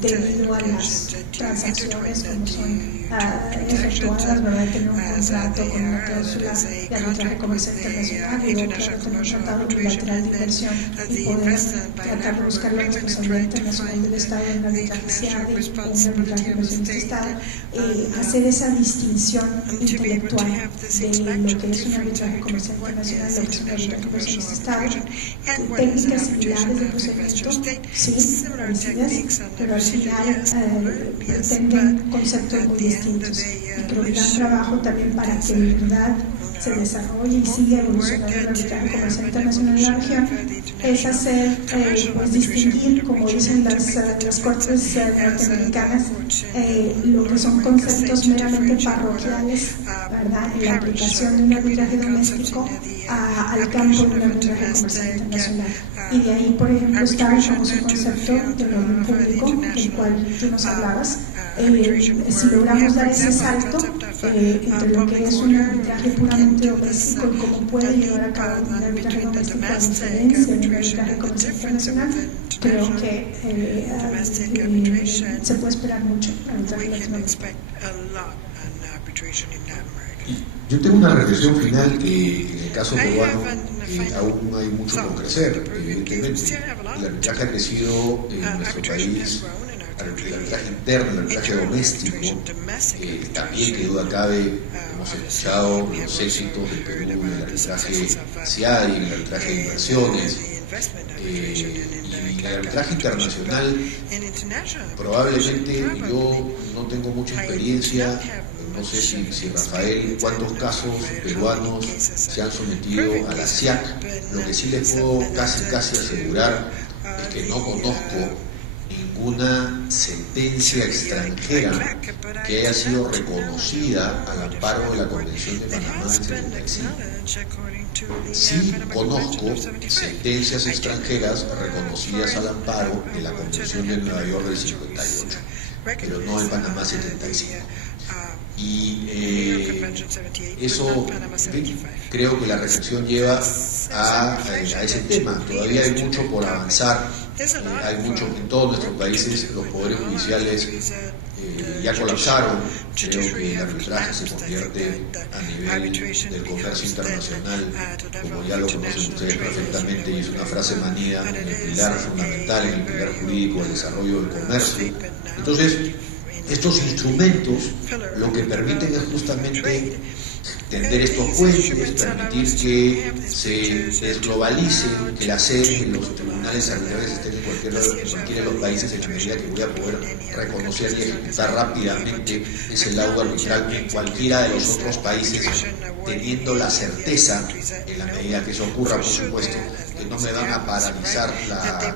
debido a las transacciones como son efectuadas, ¿verdad? Tener un contrato con una cláusula de arbitraje comercial internacional y otro tener un tratado bilateral de inversión y poder tratar de buscar la responsabilidad internacional del Estado en el arbitraje SEADE o un arbitraje inversionista Estado, hacer esa distinción intelectual de lo que es un arbitraje comercial internacional y lo que es un arbitraje inversionista Estado, técnicas similares de procedimiento, sí, parecidas, pero al final pretenden conceptos muy distintos. Y creo que el gran trabajo también para que de verdad se desarrolle y siga evolucionando el arbitraje comercial internacional en la región es hacer, pues distinguir, como dicen las cortes norteamericanas, lo que son conceptos meramente parroquiales, ¿verdad?, en la aplicación de un arbitraje doméstico al campo de un arbitraje comercial internacional. Y de ahí, por ejemplo, establecemos un concepto del orden público, del cual tú nos hablabas. Si logramos dar ese salto, entre lo que es un arbitraje puramente doméstico y cómo puede llevar a cabo un arbitraje doméstico a diferencia de un arbitraje comercial internacional, creo que se puede esperar mucho arbitraje latinoamericano. Yo tengo una reflexión final que en el caso peruano aún hay mucho por crecer, evidentemente. El arbitraje ha crecido en nuestro país, el arbitraje interno, el arbitraje doméstico, también que duda cabe, hemos escuchado los éxitos del Perú en el arbitraje CIADI, en el arbitraje de inversiones, y el arbitraje internacional. Probablemente yo no tengo mucha experiencia, no sé si Rafael, cuántos casos peruanos se han sometido a la SIAC. Lo que sí les puedo casi asegurar es que no conozco ninguna sentencia extranjera que haya sido reconocida al amparo de la Convención de Panamá del 75. Sí conozco sentencias extranjeras reconocidas al amparo de la Convención de Nueva York del 58, pero no en Panamá 75. Y eso, creo que la reflexión lleva a ese tema. Todavía hay mucho por avanzar, hay mucho en todos nuestros países. Los poderes judiciales ya colapsaron. Creo que el arbitraje se convierte a nivel del comercio internacional, como ya lo conocen ustedes perfectamente, y es una frase manida en el pilar fundamental, en el pilar jurídico del desarrollo del comercio. Entonces, estos instrumentos lo que permiten es justamente tender estos puentes, permitir que se desglobalice, que las sedes de los tribunales arbitrales estén en cualquiera de los países, en la medida que voy a poder reconocer y ejecutar rápidamente ese laudo arbitral en cualquiera de los otros países, teniendo la certeza, en la medida que eso ocurra, por supuesto, que no me van a paralizar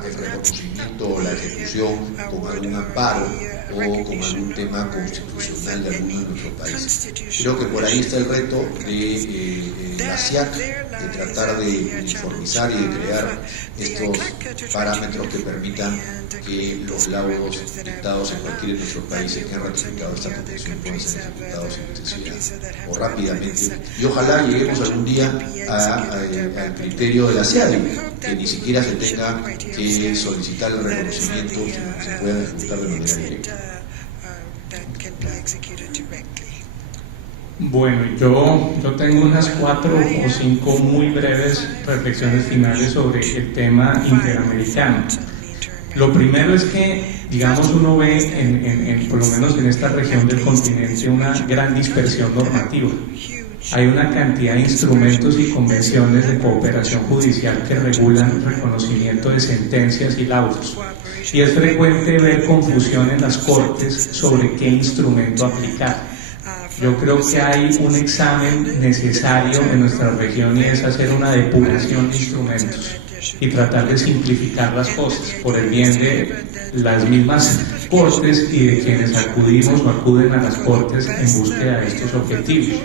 el reconocimiento o la ejecución con algún amparo o con algún tema constitucional de alguno de nuestros países. Creo que por ahí está el reto de la SIAC, de tratar de uniformizar y de crear estos parámetros que permitan que los laudos dictados en cualquiera de nuestros países que han ratificado esta convención puedan ser ejecutados sin necesidad o rápidamente. Y ojalá lleguemos algún día al criterio de la CIADI, que ni siquiera se tenga que solicitar el reconocimiento, sino que se pueda ejecutar de manera directa. Bueno, yo tengo unas 4 o 5 muy breves reflexiones finales sobre el tema interamericano. Lo primero es que, digamos, uno ve, por lo menos en esta región del continente, una gran dispersión normativa. Hay una cantidad de instrumentos y convenciones de cooperación judicial que regulan el reconocimiento de sentencias y laudos. Y es frecuente ver confusión en las cortes sobre qué instrumento aplicar. Yo creo que hay un examen necesario en nuestra región y es hacer una depuración de instrumentos y tratar de simplificar las cosas por el bien de las mismas cortes y de quienes acudimos o acuden a las cortes en búsqueda de estos objetivos.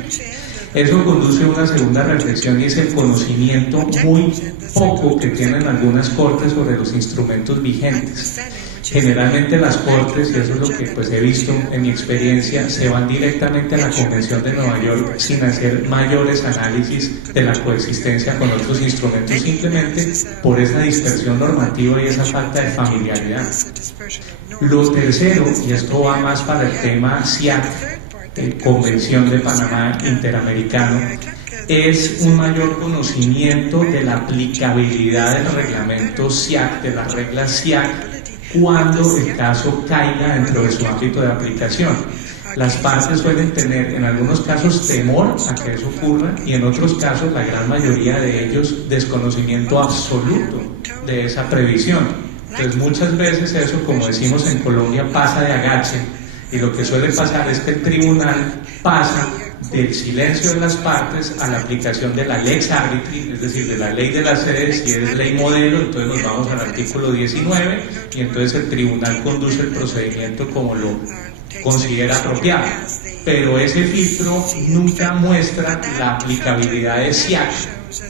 Eso conduce a una segunda reflexión y es el conocimiento muy poco que tienen algunas cortes sobre los instrumentos vigentes. Generalmente las cortes, y eso es lo que he visto en mi experiencia, se van directamente a la Convención de Nueva York sin hacer mayores análisis de la coexistencia con otros instrumentos, simplemente por esa dispersión normativa y esa falta de familiaridad. Lo tercero, y esto va más para el tema SIAC, Convención de Panamá Interamericano, es un mayor conocimiento de la aplicabilidad del reglamento SIAC, de las reglas SIAC, cuando el caso caiga dentro de su ámbito de aplicación. Las partes suelen tener en algunos casos temor a que eso ocurra y en otros casos, la gran mayoría de ellos, desconocimiento absoluto de esa previsión. Entonces muchas veces eso, como decimos en Colombia, pasa de agache, y lo que suele pasar es que el tribunal pasa del silencio de las partes a la aplicación de la lex arbitri, es decir, de la ley de las sedes. Si es ley modelo, entonces nos vamos al artículo 19 y entonces el tribunal conduce el procedimiento como lo considera apropiado. Pero ese filtro nunca muestra la aplicabilidad de SIAC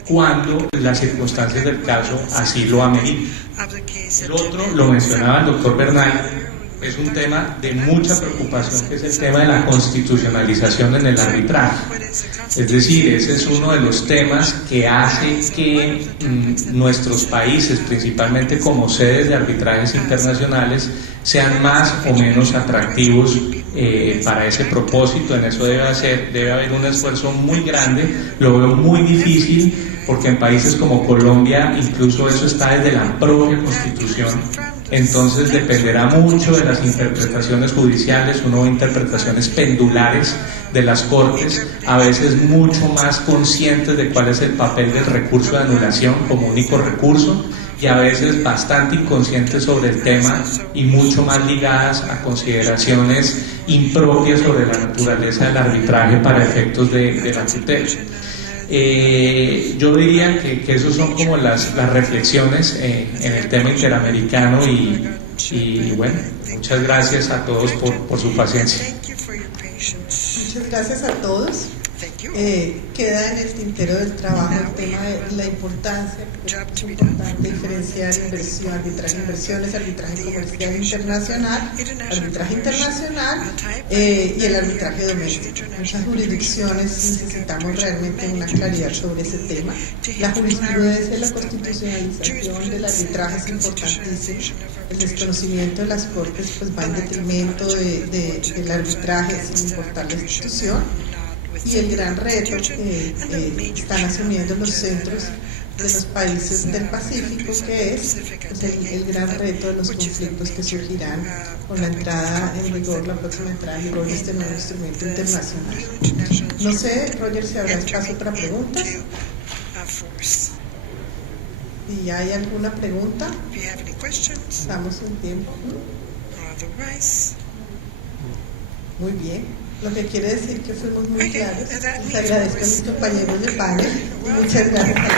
cuando las circunstancias del caso así lo ameritan. El otro, lo mencionaba el doctor Bernal, es un tema de mucha preocupación, que es el tema de la constitucionalización en el arbitraje. Es decir, ese es uno de los temas que hace que nuestros países, principalmente como sedes de arbitrajes internacionales, sean más o menos atractivos para ese propósito. En eso debe haber un esfuerzo muy grande. Lo veo muy difícil porque en países como Colombia incluso eso está desde la propia Constitución. Entonces dependerá mucho de las interpretaciones judiciales. Uno ve interpretaciones pendulares de las Cortes, a veces mucho más conscientes de cuál es el papel del recurso de anulación como único recurso, y a veces bastante inconscientes sobre el tema y mucho más ligadas a consideraciones impropias sobre la naturaleza del arbitraje para efectos de la tutela. Yo diría que esos son como las reflexiones en el tema interamericano y bueno, muchas gracias a todos por su paciencia. Muchas gracias a todos. Queda en el tintero del trabajo el tema de la importancia, porque es importante diferenciar inversión, arbitraje de inversiones, arbitraje comercial internacional, arbitraje internacional y el arbitraje doméstico. Muchas jurisdicciones necesitamos realmente una claridad sobre ese tema. La jurisprudencia y la constitucionalización del arbitraje es importantísimo. El desconocimiento de las Cortes pues va en detrimento del arbitraje sin importar la institución. Y el gran reto que están asumiendo los centros de los países del Pacífico, que es pues, el gran reto de los conflictos que surgirán con la entrada en vigor, la próxima entrada en vigor de este nuevo instrumento internacional. No sé, Roger, si habrá espacio para preguntas. ¿Y hay alguna pregunta? Estamos en tiempo. Muy bien. Lo que quiere decir que fuimos muy claros. Les agradezco a mis compañeros de panel y muchas gracias a la